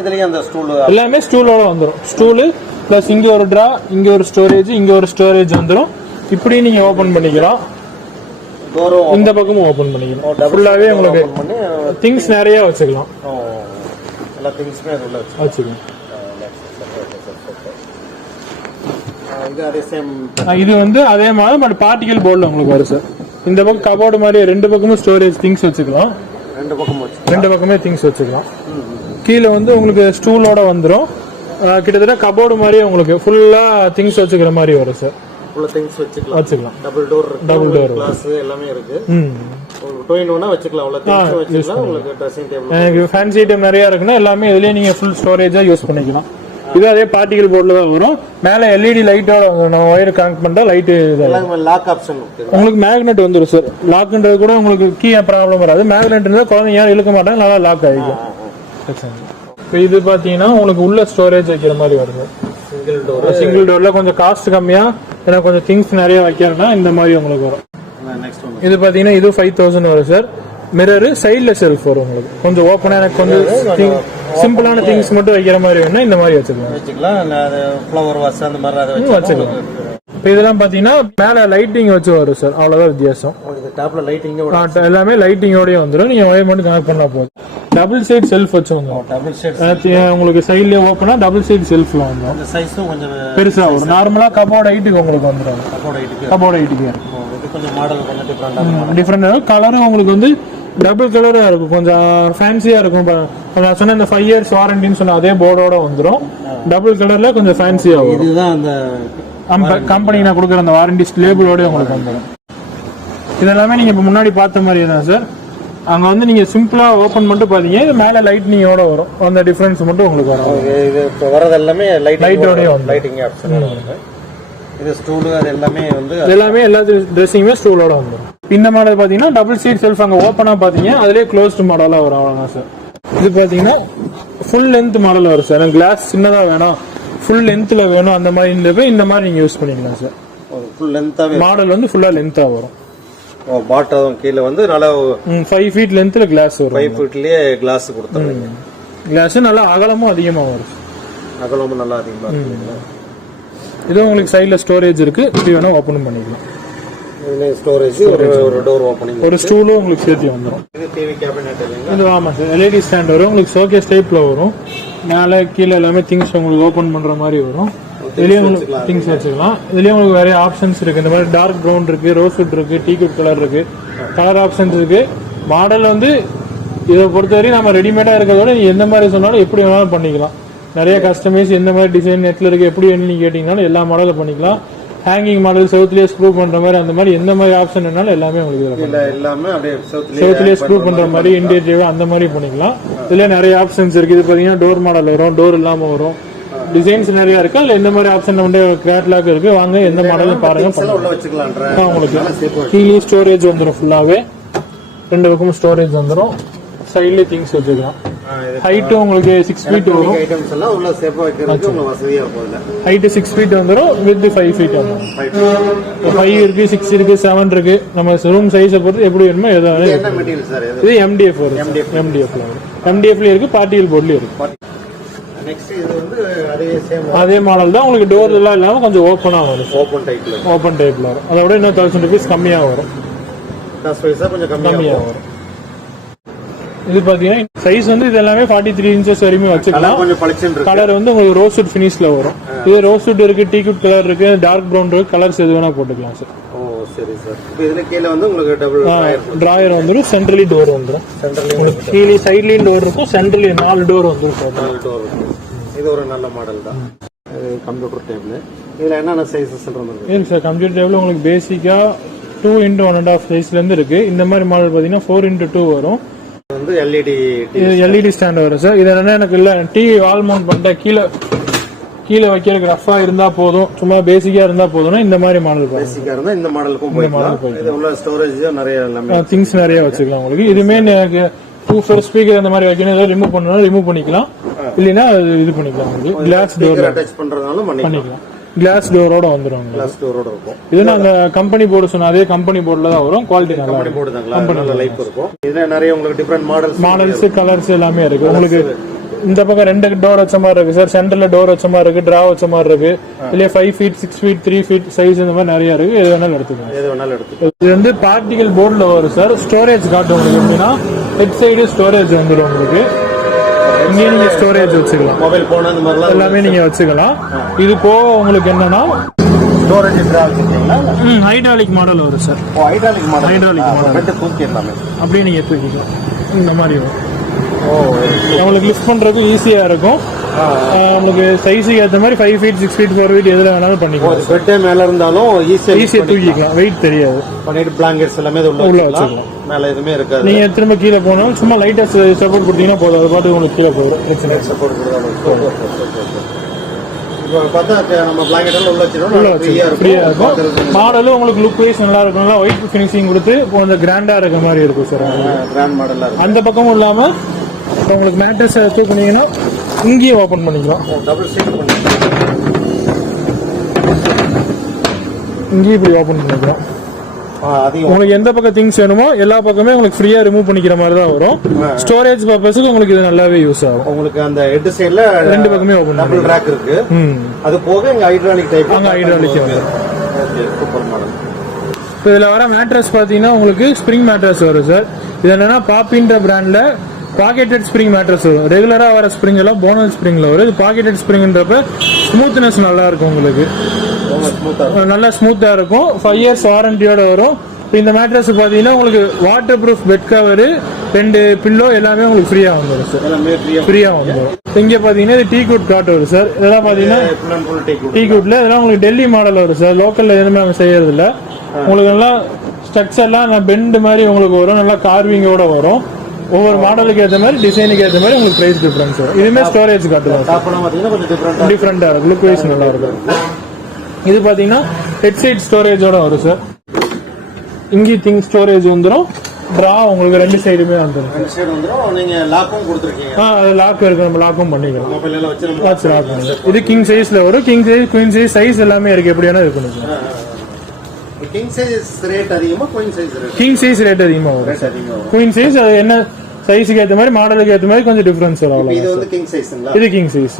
இதுலயே அந்த ஸ்டூல் எல்லாமே ஸ்டூலோட வந்துடும். ஸ்டூலு ப்ளஸ் இங்கே ஒரு ட்ரா, இங்கே ஒரு ஸ்டோரேஜ், இங்கே ஒரு ஸ்டோரேஜ் வந்துடும். இப்படி நீங்கள் ஓப்பன் பண்ணிக்கலாம். இந்த பக்கமும் ஓப்பன் பண்ணிக்கலாம். ஃபுல்லாகவே உங்களுக்கு திங்ஸ் நிறைய வச்சுக்கலாம். எல்லா திங்ஸுமே அது உள்ள வச்சுக்கலாம். இது வந்து அதே மாதிரி பட் பார்ட்டிகல் போர்டில் உங்களுக்கு வரும் சார். இந்த பக்கம் கபோர்டு மாதிரி ரெண்டு பக்கமும் ஸ்டோரேஜ் திங்ஸ் வச்சுக்கலாம். ரெண்டு பக்கமே திங்ஸ் வச்சுக்கலாம். கீழே வந்து உங்களுக்கு ஸ்டூலோட வந்துடும். கிட்டத்தட்ட கபோர்டு மாதிரி உங்களுக்கு ஃபுல்லா திங்ஸ் வச்சுக்கிற மாதிரி வரும் சார். வச்சுக்கலாம். டபுள் டோர் எல்லாமே இருக்கு. எனக்கு ஃபேன்சி ஐட்டம் நிறைய இருக்குன்னா எல்லாமே இதுலயே நீங்க ஃபுல் ஸ்டோரேஜா யூஸ் பண்ணிக்கலாம். இது அதே பார்ட்டிகல் போர்ட்ல தான் வரும். மேல எல்இடி லைட்டோட நம்ம ஒயர் கனெக்ட் பண்ணா லைட் லாக் ஆப்ஷன் உங்களுக்கு மேக்னெட் வந்துடும் சார். லாக்ன்றது கூட உங்களுக்கு கீ ப்ராப்ளம் வராது. மேக்னெட் இருந்தா குழந்தைங்க யாரும் இழுக்க மாட்டாங்க, நல்லா லாக் ஆகிக்கும். இப்போ இது பாத்தீங்கன்னா உங்களுக்கு உள்ள ஸ்டோரேஜ் வைக்கிற மாதிரி வருது. சிங்கிள் டோர்ல கொஞ்சம் காஸ்ட் கம்மியா, ஏன்னா கொஞ்சம் திங்ஸ் நிறைய வைக்கிறேன்னா இந்த மாதிரி உங்களுக்கு வரும். இது பாத்தீங்கன்னா இது 5000 வரும் சார். மிரர் சைட்ல செல்ஃப் வரும் உங்களுக்கு. கொஞ்சம் ஓப்பனா எனக்கு கொஞ்சம் சிம்பிளான திங்ஸ் மட்டும் வைக்கிற மாதிரி வேணும்னா இந்த மாதிரி வச்சுக்கலாம். ஃப்ளவர் வாஸ் அந்த மாதிரி வச்சுக்கலாம். இப்போ இதெல்லாம் பாத்தீங்கன்னா மேல லைட்டிங் வச்சு வரும் சார். அவ்வளவுதான் வித்தியாசம். எல்லாமே லைட்டிங்கோடய வந்துடும். நீங்க ஒயர் மட்டும் கனெக்ட் பண்ணா போதும். டபுள் சைடு செல்ஃப் வச்சு வந்துடும். உங்களுக்கு சைட்லயே ஓப்பனா டபுள் சைடு செல்ஃப்ல வந்துடும். பெருசா வரும். நார்மலா கபோர்ட் ஹைட்டுக்கு உங்களுக்கு வந்துடும். கபோர்ட் ஹைட்டுக்கு டிஃபரெண்ட் கலரும் உங்களுக்கு வந்து டபுள் கலரா இருக்கும். கொஞ்சம் ஃபேன்சியா இருக்கும். நான் சொன்ன இந்த 5 years வாரண்டின்னு சொன்ன அதே போர்டோட வந்துடும். டபுள் கலர்ல கொஞ்சம் ஃபேன்சியா வரும். இதுதான் அந்த கம்பெனி நான் கொடுக்குற அந்த வாரண்டி லேபிளோட உங்களுக்கு வந்துடும். இதெல்லாமே நீங்க இப்ப முன்னாடி பார்த்த மாதிரியே தான் சார். அங்க வந்து நீங்க சிம்பிளா ஓபன் மட்டும் பாத்தீங்க, மேல லைட்னிங்கோட வரும். அந்த டிஃபரன்ஸ் மட்டும் உங்களுக்கு வரும். இது வரது எல்லாமே லைட்டோடய வரும். Lighting option. இது ஸ்டூல் அது எல்லாமே வந்து எல்லாமே எல்லா ட்ரெஸ்ஸிங்குமே ஸ்டூலோட வந்துடும். இந்த மாடல் பாத்தீங்கன்னா டபுள் சீட் செல்ஃப் அங்க ஓப்பனா பாத்தீங்க, அதுலயே க்ளோஸ்டு மாடலா வரும். அவ்வளவுதான் சார். இது பாத்தீங்கன்னா ஃபுல் லென்த் மாடல் வரும் சார். கிளாஸ் சின்னதா வேணும், ஃபுல் லென்த்ல வேணும், அந்த மாதிரி இந்த மாதிரி நீங்க யூஸ் பண்ணிக்கலாம் சார். ஃபுல் லென்த்தாவே மாடல் வந்து ஃபுல்லா லென்த்தா வரும். பாட்டம் கீழ வந்து நல்லா 5 feet லென்த்ல கிளாஸ் வரும். 5 feetலயே கிளாஸ் கொடுத்துருங்க. கிளாஸ் நல்லா அகலமும் அதிகமா வரும். அகலமும் நல்லா அதிகமா இருக்கு. இது உங்களுக்கு சைடுல ஸ்டோரேஜ் இருக்கு. இப்படி வேணா ஓபன் பண்ணிக்கலாம். இதுல ஸ்டோரேஜ் ஒரு டோர் ஓபனிங், ஒரு ஸ்டூலும் உங்களுக்கு சேர்த்து வந்துரும். இது டிவி கேபினெட் இல்லையா? இது ஆமா சார். எல்இடி ஸ்டாண்ட் வரும். உங்களுக்கு ஷோகேஸ் டைப்ல வரும். மேல கீழ எல்லாமே திங்ஸ் உங்களுக்கு ஓபன் பண்ற மாதிரி வரும். இதுலயே உங்களுக்கு திங்ஸ் வச்சுக்கலாம். இதுலயே உங்களுக்கு நிறைய ஆப்ஷன்ஸ் இருக்கு. இந்த மாதிரி டார்க் ப்ரௌன் இருக்கு, ரோஸ்வுட் இருக்கு, டீக்குட் கலர் இருக்கு, கலர் ஆப்ஷன்ஸ் இருக்கு. மாடல் வந்து இதை பொறுத்தவரை நம்ம ரெடிமேடா இருக்கிறதோட நீ எந்த மாதிரி சொன்னாலும் எப்படி வேணாலும் பண்ணிக்கலாம். நிறைய கஸ்டமைஸ் எந்த மாதிரி டிசைன் நெட்ல இருக்கு எப்படி வேணும் நீங்க கேட்டீங்கன்னாலும் எல்லா மாடலும் பண்ணிக்கலாம். ஹேங்கிங் மாடல் செவுத்துலயே ஸ்க்ரூ பண்ற மாதிரி அந்த மாதிரி எந்த மாதிரி ஆப்ஷன் வேணாலும் எல்லாமே உங்களுக்கு எல்லாமே அப்படியே செவுத்துலயே ஸ்க்ரூ பண்ற மாதிரி இன்டீரியர் அந்த மாதிரி பண்ணிக்கலாம். இதுல நிறைய ஆப்ஷன்ஸ் இருக்கு. இது பாத்தீங்கன்னா டோர் மாடல் வரும், டோர் இல்லாம வரும். டிசைன்ஸ் நிறைய இருக்கு. அதுல எந்த மாதிரி ஆப்ஷன் வந்து கேட்லாக் இருக்கு. வாங்க எந்த மாடலும் பாருங்க. உங்களுக்கு கீழே ஸ்டோரேஜ் வந்துடும். ஃபுல்லாவே ரெண்டு பக்கமும் ஸ்டோரேஜ் வந்துடும். சைட்ல திங்ஸ் வச்சுக்கலாம். ஹைட் உங்களுக்கு 6 feet வரும். ஐட்டம்ஸ் எல்லாம் உள்ள சேஃபா வைக்கிறதுக்கு உங்களுக்கு வசதியா இருக்கும். ஹைட் 6 feet வந்துரும். வித் 5 feet வந்துரும். 5 இருக்கு, 6 இருக்கு, 7 இருக்கு. நம்ம ரூம் சைஸை பொறுத்து எப்படி வேணுமோ எதோ. என்ன மெட்டீரியல் சார் இது? இது MDF வரும். MDFல இருக்கு, பார்ட்டிகல் போர்ட்லயும் இருக்கு. நெக்ஸ்ட் இது வந்து அதே மாடல் தான். உங்களுக்கு டோர் எல்லாம் இல்லாம கொஞ்சம் ஓப்பனா வரும். ஓபன் டைப்ல வரும். அதோட இன்னும் 1000 rupees கம்மியா வரும். கொஞ்சம் கம்மியா வரும். இது பாத்தீங்கன்னா சைஸ் வந்து இது எல்லாமே 43 inches வரைக்கும் வச்சுக்கலாம். கலர் வந்து உங்களுக்கு ரோஸ்வுட் ஃபினிஷ்ல வரும். இது ரோஸ்வுட் இருக்கு, டீக்குட் கலர் இருக்கு, டார்க் ப்ரௌன் இருக்கு. கலர்ஸ் எது வேணா போட்டுக்கலாம் சார். ஓ சரி சார். இதுல கீழ வந்து உங்களுக்கு டபுள் டிராயர் வந்துரும். சென்ட்ரலி டோர் வந்துரும். கீழே சைடுலயும் டோர் இருக்கும். சென்ட்ரலி 4 டோர் வந்துரும். 4 டோர் இருக்கும். இது ஒரு நல்ல மாடல் தான். Computer table. இதுல என்னென்ன சைஸஸ் சொல்றீங்க? இல்ல சார், கம்ப்யூட்டர் டேபிள் உங்களுக்கு பேசிக்கா 2 into 1.5 சைஸ்ல இருந்து இருக்கு. இந்த மாதிரி மாடல் பாத்தீங்கன்னா 4 into 2 வரும். வந்து எல்இடி ஸ்டாண்ட் வரும் சார். இது என்ன எனக்கு இல்ல டிவி வால் மவுண்ட் பண்ணிட்டா கீழே வைக்கிறதுக்கு ரஃபா இருந்தா போதும், சும்மா பேசிக்கா இருந்தா போதும்னா இந்த மாதிரி மாடல் பேசிக்கா இருந்தா இந்த மாடலுக்கும் போய்க்கலாம். இது உள்ள ஸ்டோரேஜ் நிறைய எல்லாமே திங்ஸ் நிறைய வச்சுக்கலாம். உங்களுக்கு இதுமே எனக்கு 2 ஸ்பீக்கர் அந்த மாதிரி வைக்கணும். ஏதாவது ரிமூவ் பண்ணாலும் ரிமூவ் பண்ணிக்கலாம். இல்லைன்னா இது பண்ணிக்கலாம். உங்களுக்கு கிளாஸ் டோர் அட்டாச் பண்றதுனாலும் பண்ணிக்கலாம். கிளாஸ் டோரோட வந்துடும். கிளாஸ் டோரோட இருக்கும். இது நாங்க கம்பெனி போர்டு சொன்ன அதே கம்பெனி போர்டுல தான் வரும். குவாலிட்டி நல்லா கம்பெனி போர்டு தான். நல்ல லைஃப் இருக்கும். இதுல நிறைய உங்களுக்கு டிஃபரண்ட் மாடல்ஸ் கலர்ஸ் எல்லாமே இருக்கு. உங்களுக்கு இந்த பக்கம் 2 டோர் வச்ச மாதிரி இருக்கு சார். சென்டர்ல டோர் வச்ச மாதிரி இருக்கு, டிரா வச்ச மாதிரி இருக்கு. இல்லையா 5 ஃபீட் 6 ஃபீட் 3 ஃபீட் சைஸ் இந்த மாதிரி நிறைய இருக்கு. எது வேணாலும் எடுத்துக்கலாம். இது வந்து பார்ட்டிகல் போர்டில் வரும் சார். ஸ்டோரேஜ் காட்டும் உங்களுக்கு. எப்படின்னா ஹெட் சைடு ஸ்டோரேஜ் வந்துடும் உங்களுக்கு. இங்கே நீங்க ஸ்டோரேஜ் வச்சுக்கலாம், மொபைல் போன் அந்த மாதிரி எல்லாமே நீங்க வச்சுக்கலாம். இது போக உங்களுக்கு என்னன்னா ஸ்டோரேஜ் டிரா வச்சிருக்கீங்களா? ஹைட்ராலிக் மாடல் வரும் sir. Hydraulic model. Hydraulic model தூக்கிடலாமே, அப்படியே நீங்க தூக்கிக்கலாம். இந்த மாதிரி வரும். உங்களுக்கு லிஃப்ட் பண்றதுக்கு ஈஸியா இருக்கும். உங்களுக்கு சைஸுக்கு ஏற்ற மாதிரி 5 ஃபீட் 6 ஃபீட் 4 ஃபீட் எதுல வேணாலும் பண்ணிக்கலாம். பெட்டே மேல இருந்தாலும் ஈஸியா தூக்கிக்கலாம், வெயிட் தெரியாது. பண்ணிட்டு பிளாங்கெட்ஸ் எல்லாமே உள்ள வச்சுக்கலாம். மேல எதுவுமே இருக்காது. நீங்க திரும்ப கீழே போனாலும் சும்மா லைட்டா சப்போர்ட் கொடுத்தீங்கன்னா போதும், அது பாட்டு உங்களுக்கு கீழே போகும். பிரச்சனை சப்போர்ட் கொடுத்தாலும் இப்போ பார்த்தா நம்ம பிளாங்கெட் எல்லாம் உள்ள வச்சிருக்கோம், ஃப்ரீயா இருக்கும். மாடலும் உங்களுக்கு லுக் வைஸ் நல்லா இருக்கும். நல்லா ஒயிட் ஃபினிஷிங் கொடுத்து கொஞ்சம் கிராண்டா இருக்க மாதிரி இருக்கும் சார். கிராண்ட் மாடலா இருக்கும். அந்த பக்கமும் இல்லாம உங்களுக்கு மேட்ரஸ் தூக்குனீங்கன்னா இங்கேயும் ஓபன் பண்ணிக்கலாம். டபுள் சீட் பண்ணிக்கலாம். இங்கேயும் இப்படி ஓபன் பண்ணிக்கலாம். உங்களுக்கு எந்த பக்கம் திங்ஸ் வேணுமோ எல்லா பக்கமே உங்களுக்கு ஃப்ரீயா ரிமூவ் பண்ணிக்கிற மாதிரி தான் வரும். ஸ்டோரேஜ் பர்பஸ்க்கு உங்களுக்கு இது நல்லாவே யூஸ் ஆகும். உங்களுக்கு அந்த ஹெட் சைடுல 2 பக்கமே ஓபன் டபுள் ரேக் இருக்கு. அது போக இங்க ஹைட்ராலிக் டைப். அங்க ஹைட்ராலிக் வந்து ஓகே, சூப்பர் மாடல். இதுல வர மேட்ரஸ் பாத்தீங்கன்னா உங்களுக்கு ஸ்ப்ரிங் மேட்ரஸ் வரும் சார். இது என்னன்னா பாப்பின்ற பிராண்ட்ல பாக்கெட்டட் ஸ்ப்ரிங் மேட்ரஸ் வரும். ரெகுலரா வர ஸ்ப்ரிங் எல்லாம் போனல் ஸ்ப்ரிங்ல வரும். இது பாக்கெட்டட் ஸ்ப்ரிங்ன்றப்ப ஸ்மூத்னஸ் நல்லா இருக்கும். உங்களுக்கு நல்லா ஸ்மூத்தா இருக்கும். 5 இயர்ஸ் வாரண்டியோட வரும். இந்த மேட்ரஸ் பாத்தீங்கன்னா உங்களுக்கு waterproof bed cover 2 pillow எல்லாமே உங்களுக்கு ஃப்ரீயா வந்துடும் சார். ஃப்ரீயா வந்துடும். இங்க பாத்தீங்கன்னா இது டீ குட் காட் வரும் சார். இதெல்லாம் பாத்தீங்கன்னா டீ குட்ல இதெல்லாம் உங்களுக்கு டெல்லி மாடல் வரும் சார். லோக்கல்ல எதுவுமே அவங்க செய்யறது இல்ல. உங்களுக்கு நல்லா ஸ்ட்ரக்சர் எல்லாம் பெண்ட் மாதிரி உங்களுக்கு வரும். நல்லா கார்விங்கோட வரும். ஒவ்வொரு மாடலுக்கு ஏற்ற மாதிரி டிசைனுக்கு ஏற்ற மாதிரி உங்களுக்கு பிரைஸ் டிஃபரன்ஸ் வரும். இதுமே ஸ்டோரேஜ் காட்டுதான், டிஃபரெண்டா இருக்கும். லுக் வைஸ் நல்லா இருக்கும். இது பாத்தீங்கன்னா ஹெட் சைட் ஸ்டோரேஜோட வரும் சார். இங்கே திங் ஸ்டோரேஜ் வந்துடும். டிரா உங்களுக்கு 2 சைடுமே வந்துடும். நீங்க லாக்கும் கொடுத்துருக்கீங்க. அது லாக் இருக்கு, நம்ம லாக்கும் பண்ணிக்கலாம். வச்சு லாக் பண்ணிக்கலாம். இது கிங் சைஸ்ல வரும். King size queen size size எல்லாமே இருக்கு. எப்படி வேணா இது பண்ணிக்கலாம். கிங் சைஸ் ரேட் அதிகமா, queen size rate? King size rate அதிகமா வரும். குயின் சைஸ் அது என்ன சைஸ்க்கு ஏத்த மாதிரி மாடலுக்கு ஏத்த மாதிரி கொஞ்சம் டிஃபரன்ஸ் வரும். இது வந்து கிங் சைஸ்ங்களா? இது கிங் சைஸ்.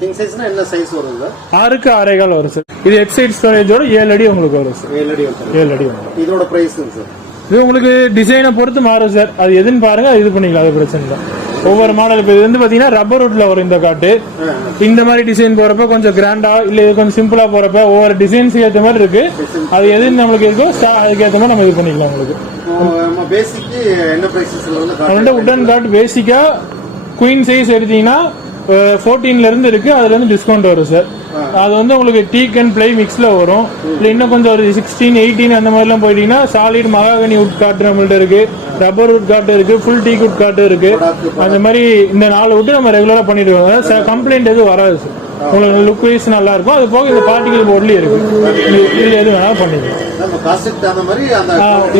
கிங் சைஸ்னா என்ன சைஸ் வருங்க? 6க்கு 6.25 வரும் சார். இது ஹெட் சைட் ஸ்டோரேஜோட 7 அடி உங்களுக்கு வரும் சார். 7 அடி வரும். 7 அடி வரும். இதோட பிரைஸ் சார்? இது உங்களுக்கு டிசைனை பொறுத்து மாறும் சார். அது எதுன்னு பாருங்க, இது பண்ணிக்கலாம். அது பிரச்சனை இல்லை. ஒவ்வொரு மாடல் இப்போ இது வந்து பாத்தீங்கன்னா ரப்பர் வுட்ல வரும் இந்த காட்டு. இந்த மாதிரி டிசைன் போறப்ப கொஞ்சம் கிராண்டா, இல்ல இது கொஞ்சம் சிம்பிளா போறப்ப ஒவ்வொரு டிசைன்ஸ் ஏற்ற மாதிரி இருக்கு. அது எதுன்னு நம்மளுக்கு இருக்கோ அதுக்கு ஏற்ற மாதிரி நம்ம இது பண்ணிக்கலாம். உங்களுக்கு உட்டன் காட் பேசிக்கா குயின் சைஸ் எடுத்தீங்கன்னா 14 இருந்து இருக்கு. அதுல இருந்து டிஸ்கவுண்ட் வரும் சார். அது வந்து உங்களுக்கு டீக் அண்ட் பிளை மிக்ஸ்ல வரும். இல்ல இன்னும் கொஞ்சம் ஒரு 16 18 அந்த மாதிரி எல்லாம் போயிட்டீங்கன்னா சாலிட் மகாகனி உட் காட்டு நம்மள்ட்ட இருக்கு, ரப்பர் உட் காட்டு இருக்கு, ஃபுல் டீக் உட் காட்டு இருக்கு. அந்த மாதிரி இந்த 4 விட்டு நம்ம ரெகுலரா பண்ணிடுவோம். கம்ப்ளைண்ட் எதுவும் வராது சார். உங்களுக்கு லுக் வைஸ் நல்லா இருக்கும். அது போக இந்த பார்ட்டிகல் போர்ட்லயும் இருக்கு. இது எது வேணாலும் பண்ணிக்கலாம்.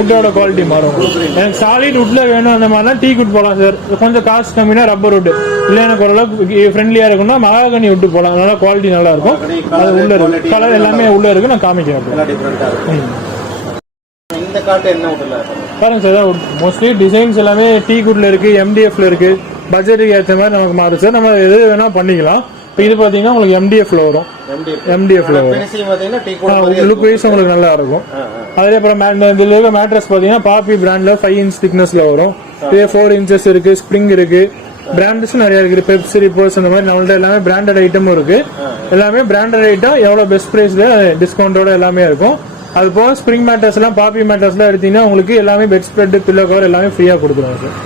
உட்டோட குவாலிட்டி மாறும். எனக்கு சாலிட் உட்ல வேணும் அந்த மாதிரினா டீ குட் போகலாம் சார். கொஞ்சம் காஸ்ட் கம்மினா ரப்பர் உட். இல்ல எனக்கு ஓரளவுக்கு ஃப்ரெண்ட்லியா இருக்கும்னா மகாகனி விட்டு போகலாம். நல்லா குவாலிட்டி நல்லா இருக்கும். அது உள்ள இருக்கு, கலர் எல்லாமே உள்ள இருக்கு. நான் காமிக்கிறேன். பாருங்க சார், மோஸ்ட்லி டிசைன்ஸ் எல்லாமே டீ குட்ல இருக்கு, எம்டிஎஃப்ல இருக்கு. பட்ஜெட்டுக்கு ஏற்ற மாதிரி நமக்கு மாறும் சார். நம்ம எது வேணா பண்ணிக்கலாம். இது பாத்தீங்கன்னா உங்களுக்கு எம்டிஎஃப்ல வரும். எம்டிஎஃப்ல வரும். லுக் வைஸ் உங்களுக்கு நல்லா இருக்கும். அதே அப்புறம் இதுல இருக்க மேட்ரஸ் பாத்தீங்கன்னா பாப்பி பிராண்ட்ல 5 இன்ச் திக்னஸ்ல வரும். இதே 4 இன்ச்சஸ் இருக்கு, ஸ்ப்ரிங் இருக்கு, பிராண்ட்ஸ் நிறைய இருக்கு. பெப்சி ரிப்போர்ஸ் அந்த மாதிரி நம்மள்ட்ட எல்லாமே பிராண்டட் ஐட்டமும் இருக்கு. எல்லாமே பிராண்டட் ஐட்டம் எவ்வளவு பெஸ்ட் பிரைஸ்ல டிஸ்கவுண்டோட எல்லாமே இருக்கும். அது போக ஸ்ப்ரிங் மேட்ரஸ் எல்லாம் பாப்பி மேட்ரஸ்லாம் எடுத்தீங்கன்னா உங்களுக்கு எல்லாமே பெட் ஸ்ப்ரெட், பில்லோ கவர் எல்லாமே ஃப்ரீயா கொடுத்துருவோம் சார்.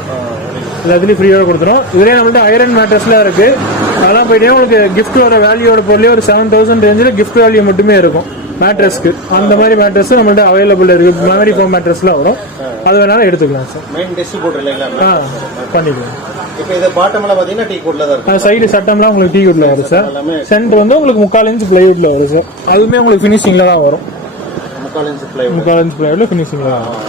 எல்லாத்துலயும் ஃப்ரீயா கொடுத்துரும். இதுலயே நம்மள்ட்ட ஐரன் மேட்ரஸ்லாம் இருக்கு. அதெல்லாம் போயிட்டே உங்களுக்கு கிஃப்ட் வர வேல்யூட பொருளே ஒரு 7000 ரேஞ்சில் கிஃப்ட் வேல்யூ மட்டுமே இருக்கும் மேட்ரஸ்க்கு. அந்த மாதிரி மேட்ரஸ் நம்மள்ட்ட அவைலபிள் இருக்கு. மெமரி ஃபோம் மேட்ரஸ்லாம் வரும். அது வேணாலும் எடுத்துக்கலாம் சார். மெயின் டிஸ்ட்ரிபியூட்டர் இல்லைங்களா? பண்ணிக்கலாம். இப்போ இது பாட்டம்ல பாத்தீங்கன்னா டீ குட்ல தான் இருக்கு. சைடு சட்டம்லாம் உங்களுக்கு டீ குட்ல வரும் சார். சென்டர் வந்து உங்களுக்கு 3/4 இன்ச் பிளைவுட்ல வரும் சார். அதுவுமே உங்களுக்கு ஃபினிஷிங்ல தான் வரும். 3/4 இன்ச் பிளைவுட்ல ஃபினிஷிங்ல தான் வரும்.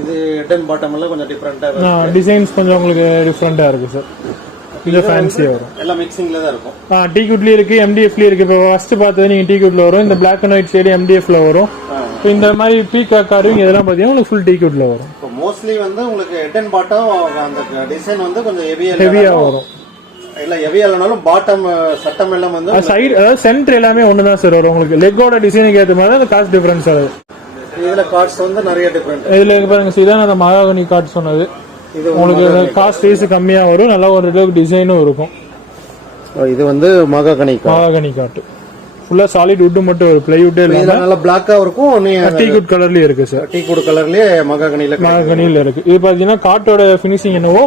இது டன் பாட்டம்ல கொஞ்சம் டிஃபரண்டா டிசைன்ஸ் கொஞ்சம் உங்களுக்கு டிஃபரண்டா இருக்கு சார். இது ஃபேன்சியா வரும். எல்லாம் மிக்சிங்ல தான் இருக்கும். டீ குட்லயும் இருக்கு, எம்டிஎஃப்லயும் இருக்கு. இப்போ ஃபர்ஸ்ட் பார்த்தது நீங்க டீ குட்ல வரும். இந்த பிளாக் அண்ட் ஒயிட் ஷேட் எம்டிஎஃப்ல வரும். இப்போ இந்த மாதிரி பீக்கா கார்விங் இதெல்லாம் பார்த்தீங்கன்னா உங்களுக்கு ஃபுல் டீக்வுட்ல வரும். இப்போ மோஸ்ட்லி வந்து உங்களுக்கு ஹெட் அண்ட் பாட்டம் அந்த டிசைன் வந்து கொஞ்சம் ஹெவியா வரும். இல்ல ஹெவியா இல்லனாலும் பாட்டம் சட்டம் எல்லாம் வந்து சைடு அதாவது சென்டர் எல்லாமே ஒன்று தான் சார் வரும். உங்களுக்கு லெக்கோட டிசைனுக்கு ஏற்ற மாதிரி அந்த காஸ்ட் டிஃபரன்ஸ் ஆகுது. இதுல கார்ட்ஸ் வந்து நிறைய டிஃபரெண்ட். இதுல பாருங்க இதான் அந்த மகாகனி கார்ட் சொன்னது. இது உங்களுக்கு காஸ்ட் வைஸ் கம்மியா வரும். நல்ல ஒரு அளவுக்கு டிசைனும் இருக்கும். இது வந்து மகாகனி கார்ட் ஃபுல்லா சாலிட் வுட் மட்டும் ஒரு பிளைவுட் இல்ல நல்ல பிளாக்கா இருக்கும். டீக்வுட் கலர்லயே இருக்கு சார். டீக்வுட் கலர்லயே மகாகனில இருக்கு. இது பாத்தீங்கன்னா காட்டோட ஃபினிஷிங் என்னவோ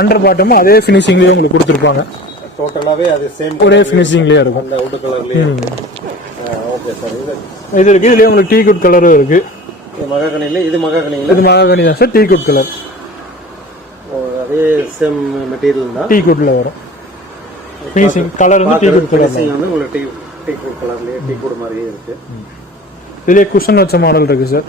அண்டர் பாட்டம் அதே ஃபினிஷிங்லயே உங்களுக்கு கொடுத்திருப்பாங்க. டோட்டலாவே அது சேம் ஒரே ஃபினிஷிங்லயே இருக்கும் அந்த வுட் கலர்லயே. Okay sir. இது இருக்கு. இதுலயே உங்களுக்கு டீக்வுட் கலரும் இருக்கு. இது மகாகனி தான் சார். டீக்வுட் கலர் அதே சேம் மெட்டீரியல் தான் டீக்வுட்ல வரும். ஃபினிஷிங் கலர் வந்து டீக்வுட் கலர் வந்து உங்களுக்கு டீக்வுட் கலர்லயே டீக்வுட் மாதிரியே இருக்கு. இதுலயே குஷன் வச்ச மாடல் இருக்கு சார்.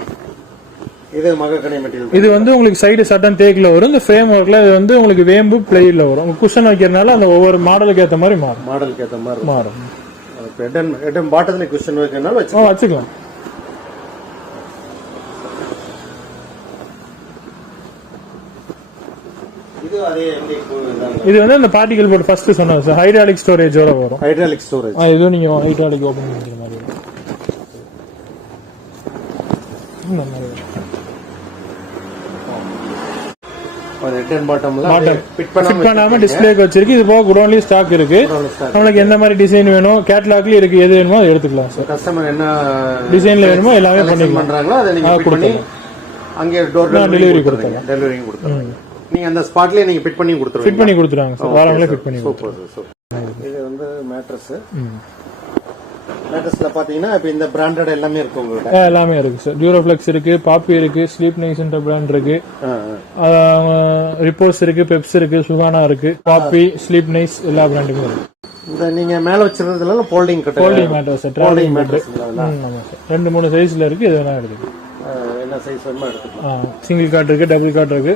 இது மகாகனி மெட்டீரியல். இது வந்து உங்களுக்கு சைடு சட்டன் தேக்ல வரும். இந்த ஃப்ரேம் ஒர்க்ல இது வந்து உங்களுக்கு வேம்பு பிளேயில வரும். குஷன் வைக்கிறதுனால அந்த ஒவ்வொரு மாடலுக்கு ஏத்த மாதிரி மாறும். ஹெட் அண்ட் பாட்டத்துல குஷன் வைக்கிறதுனால வச்சுக்கலாம். இது வந்து அந்த பார்ட்டிகல் போர்டு ஃபர்ஸ்ட் சொன்னது சார். ஹைட்ராலிக் ஸ்டோரேஜோட வரும். இது நீங்க ஹைட்ராலிக் ஓபன் பண்ணிக்கிற மாதிரி வரும். டிஸ்பிளேக்கு வச்சிருக்கு. இது போக குடோன்லயும் ஸ்டாக் இருக்கு. நம்மளுக்கு எந்த மாதிரி டிசைன் வேணும் கேட்டலாக்லயும் இருக்கு. எது வேணுமோ அதை எடுத்துக்கலாம் சார். கஸ்டமர் என்ன டிசைன்ல வேணுமோ எல்லாமே பண்றாங்களோ அதை நீங்க கொடுக்கலாம். அங்கே டெலிவரி கொடுத்துருங்க. நீங்க அந்த ஸ்பாட்லயே நீங்க ஃபிட் பண்ணி கொடுத்துருவாங்க சார். வாரங்களே ஃபிட் பண்ணி கொடுத்துருவாங்க. இது வந்து மேட்ரஸ். மேட்ரஸ்ல பாத்தீங்கன்னா இப்ப இந்த பிராண்டட் எல்லாமே இருக்கு உங்களுக்கு. எல்லாமே இருக்கு சார். டியூரோஃப்ளெக்ஸ் இருக்கு, பாப்பி இருக்கு, ஸ்லீப் நைஸ்ன்ற பிராண்ட் இருக்கு, ரிப்போஸ் இருக்கு, பெப்ஸ் இருக்கு, சுகானா இருக்கு, பாப்பி, ஸ்லீப் நைஸ் எல்லா பிராண்டுமே இருக்கு. இந்த நீங்க மேல வச்சிருந்ததுல folding mattress sir. Travelling mattress. ஆமா சார். 2-3 சைஸ்ல இருக்கு. எது வேணா எடுத்துக்கலாம். என்ன சைஸ் வேணுமோ எடுத்துக்கலாம். சிங்கிள் காட் இருக்கு, டபுள் காட் இருக்கு.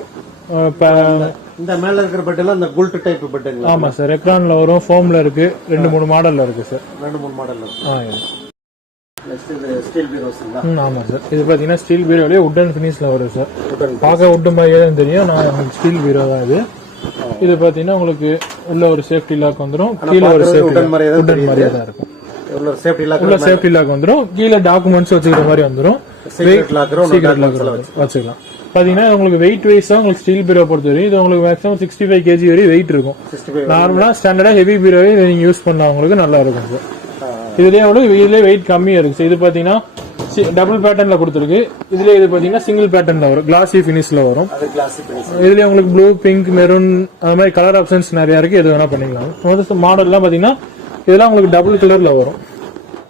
இந்த மேல இருக்கிற பெட் எல்லாம் இந்த குல்ட் டைப் பெட்டுங்களா? ஆமா சார். எக்ரான்ல வரும், ஃபோம்ல இருக்கு. 2-3 மாடல்ல இருக்கு சார். 2-3 மாடல்ல இருக்கு. நெக்ஸ்ட் இது ஸ்டீல் பீரோஸ்ங்களா? ஆமா சார். இது பாத்தீங்கன்னா ஸ்டீல் பீரோலயே வுடன் ஃபினிஷ்ல வரும் சார். பார்க்க வுட் மாதிரியே தான் தெரியும். நான் ஸ்டீல் பீரோ தான் இது. இது பாத்தீங்கன்னா உங்களுக்கு உள்ள ஒரு சேஃப்டி லாக் வந்துரும். கீழ ஒரு வுடன் மாதிரியே தான் இருக்கும். உள்ள சேஃப்டி லாக் வந்துரும். கீழ டாக்குமெண்ட்ஸ் வச்சுக்கிற மாதிரி வந்துரும். சீக்ரெட் லாக் வச்சுக்கலாம். பாத்தீங்கன்னா உங்களுக்கு வெயிட் வைஸா உங்களுக்கு ஸ்டீல் பீரோ பொறுத்தவரை இது உங்களுக்கு மேக்ஸிமம் 65 kg வரை வெயிட் இருக்கும். நார்மலா ஸ்டாண்டர்டா ஹெவி பீரோவே நீங்க யூஸ் பண்ணா உங்களுக்கு நல்லா இருக்கும் சார். இதுலயே உங்களுக்கு இதுலயே வெயிட் கம்மியா இருக்கு. இது பாத்தீங்கன்னா டபுள் பேட்டர்ன்ல கொடுத்துருக்கு. இதுல இது பாத்தீங்கன்னா சிங்கிள் பேட்டர்ன்ல வரும். கிளாசி பினிஷ்ல வரும். இதுல உங்களுக்கு ப்ளூ, பிங்க், மெரூன் அந்த மாதிரி கலர் ஆப்ஷன்ஸ் நிறைய இருக்கு. எது வேணா பண்ணிக்கலாம். மாடல் எல்லாம் பாத்தீங்கன்னா இதெல்லாம் உங்களுக்கு டபுள் கலர்ல வரும்.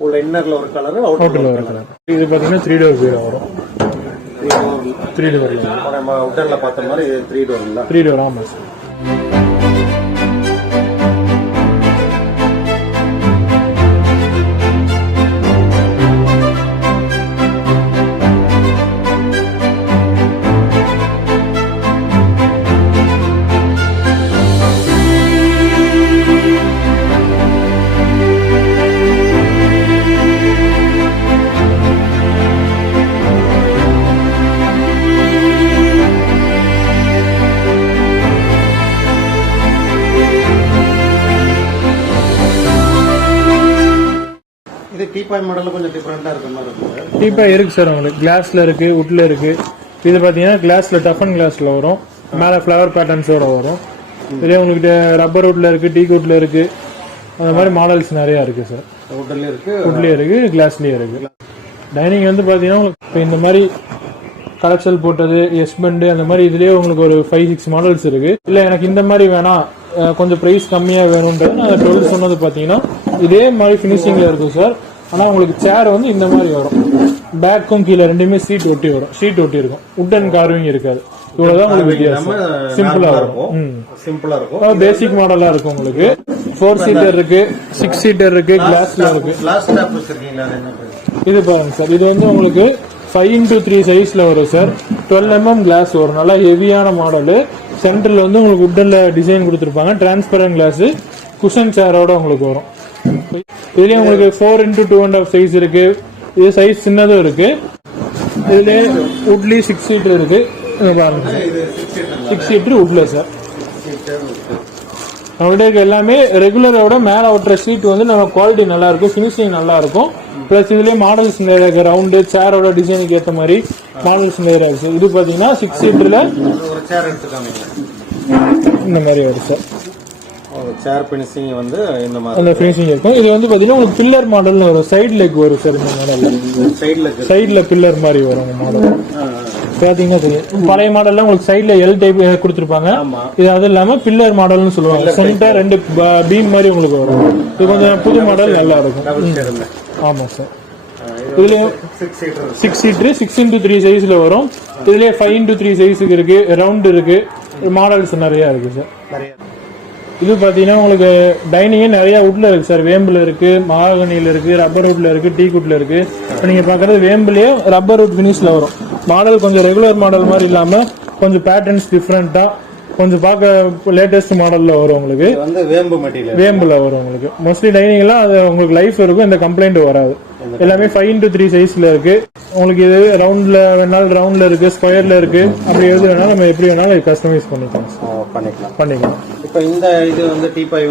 உள்ள இன்னர்ல ஒரு கலர், அவுட்டர்ல ஒரு கலர். இது பாத்தீங்கன்னா 3 டோர் பீரோ வரும். 3 டோர் நம்ம உட்டர்ல பார்த்த மாதிரி 3 டோர்ங்களா? 3 டோர். ஆமா சார். டீபாய் மாடல்ல கொஞ்சம் டிஃபரெண்டா இருக்க மாதிரி இருக்கு. டீபாய் இருக்கு சார். உங்களுக்கு கிளாஸ்ல இருக்கு, வுட்ல இருக்கு. இது பாத்தீங்கன்னா கிளாஸ்ல டஃபன் கிளாஸ்ல வரும். மேல ஃபிளவர் பேட்டர்ன்ஸோட வரும். இதே உங்களுக்கு ரப்பர் வுட்ல இருக்கு, டீ வுட்ல இருக்கு. அந்த மாதிரி மாடல்ஸ் நிறைய இருக்கு சார். வுட்லயே இருக்கு, கிளாஸ்லயே இருக்கு. டைனிங் வந்து பாத்தீங்கன்னா இப்போ இந்த மாதிரி கலெக்ஷன் போட்டது, எஸ்பெண்ட் அந்த மாதிரி இதுலயே உங்களுக்கு ஒரு 5-6 மாடல்ஸ் இருக்கு. இல்ல எனக்கு இந்த மாதிரி வேணாம், கொஞ்சம் பிரைஸ் கம்மியா வேணும்ன்றது நான் 12 சொன்னது பாத்தீங்கன்னா இதே மாதிரி பினிஷிங்ல இருக்கும் சார். ஆனா உங்களுக்கு சேர் வந்து இந்த மாதிரி வரும். பேக்கும் கீழே ரெண்டுமே ஷீட் ஒட்டி வரும். ஷீட் ஒட்டி இருக்கும். வுடன் கார்விங் இருக்காது. இவ்வளவுதான் உங்களுக்கு வித்தியாசம். சிம்பிளா இருக்கும். பேசிக் மாடலா இருக்கும். உங்களுக்கு 4 சீட்டர் இருக்கு, 6 சீட்டர் இருக்கு, கிளாஸ்ல இருக்கு. இது பாருங்க சார். இது வந்து உங்களுக்கு 5x3 சைஸ்ல வரும் சார். 12 mm கிளாஸ் வரும். நல்லா ஹெவியான மாடலு. சென்டர்ல வந்து உங்களுக்கு வுட்ல டிசைன் கொடுத்துருப்பாங்க. டிரான்ஸ்பரண்ட் கிளாஸ், குஷன் சேரோட உங்களுக்கு வரும். இதுலயே உங்களுக்கு 4x2.5 சைஸ் இருக்கு. இது சைஸ் சின்னதும் இருக்கு. இதுலேயே வுட்லி 6 சீட்டர் இருக்கு பாருங்க. இது 6 சீட்டர் 6 சீட்டர் வுட்ல சார். நம்மகிட்ட இருக்க எல்லாமே ரெகுலரோட மேலே ஒட்டுற சீட் வந்து நம்ம குவாலிட்டி நல்லா இருக்கும், ஃபினிஷிங் நல்லா இருக்கும். பிளஸ் இதுலயே மாடல்ஸ் நிறைய இருக்கு. ரவுண்டு சேரோட டிசைனுக்கு ஏற்ற மாதிரி மாடல்ஸ் நிறைய இருக்கு. இது பாத்தீங்கன்னா 6 சீட்டர்ல ஒரு சேர் எடுத்துக்காம இந்த மாதிரி வரும் சார். சேர் ஃபினிஷிங் வந்து இந்த மாதிரி அந்த ஃபினிஷிங் இருக்கும். இது வந்து பாத்தீங்கன்னா உங்களுக்கு பில்லர் மாடல்னு வரும், சைடு லெக் வரும் சார். இந்த மாடல் சைடுல பில்லர் மாதிரி வரும் இந்த மாடல். பாத்தீங்கன்னா தெரியும், பழைய மாடல்ல உங்களுக்கு சைடுல எல் டைப் கொடுத்துருப்பாங்க. இது அது இல்லாம பில்லர் மாடல்னு சொல்லுவாங்க. சென்டர் 2 பீம் மாதிரி உங்களுக்கு வரும். இது கொஞ்சம் புது மாடல் நல்லா இருக்கும். ஆமா சார். இதுல 6 சீட்டர் 6x3 சைஸ்ல வரும். இதுலயே 5x3 சைஸுக்கு இருக்கு, ரவுண்ட் இருக்கு, மாடல்ஸ் நிறைய இருக்கு சார். இது பாத்தீங்கன்னா உங்களுக்கு டைனிங்கே நிறைய வுட்ல இருக்கு சார். வேம்புல இருக்கு, மகாகனியில இருக்கு, ரப்பர் வுட்ல இருக்கு, டீ குட்ல இருக்கு. இப்போ நீங்க பாக்குறது வேம்புலயே ரப்பர் வுட் ஃபினிஷ்ல வரும். மாடல் கொஞ்சம் ரெகுலர் மாடல் மாதிரி இல்லாம கொஞ்சம் பேட்டர்ன்ஸ் டிஃப்ரெண்டா கொஞ்சம் பார்க்க லேட்டஸ்ட் மாடல்ல வரும் உங்களுக்கு. வந்து வேம்பு மெட்டீரியல் வேம்புல வரும் உங்களுக்கு. மோஸ்ட்லி டைனிங் எல்லாம் அது உங்களுக்கு லைஃப் இருக்கும், இந்த கம்ப்ளைண்ட் வராது. எல்லாமே 5x3 சைஸ்ல இருக்கு. உங்களுக்கு இது ரவுண்ட்ல வேணாலும் ரவுண்ட்ல இருக்கு, ஸ்கொயர்ல இருக்கு. அப்படி எது வேணாலும் நம்ம எப்படி வேணாலும் கஸ்டமைஸ் பண்ணிக்கலாம். இப்போ இந்த இது வந்து டீபாய்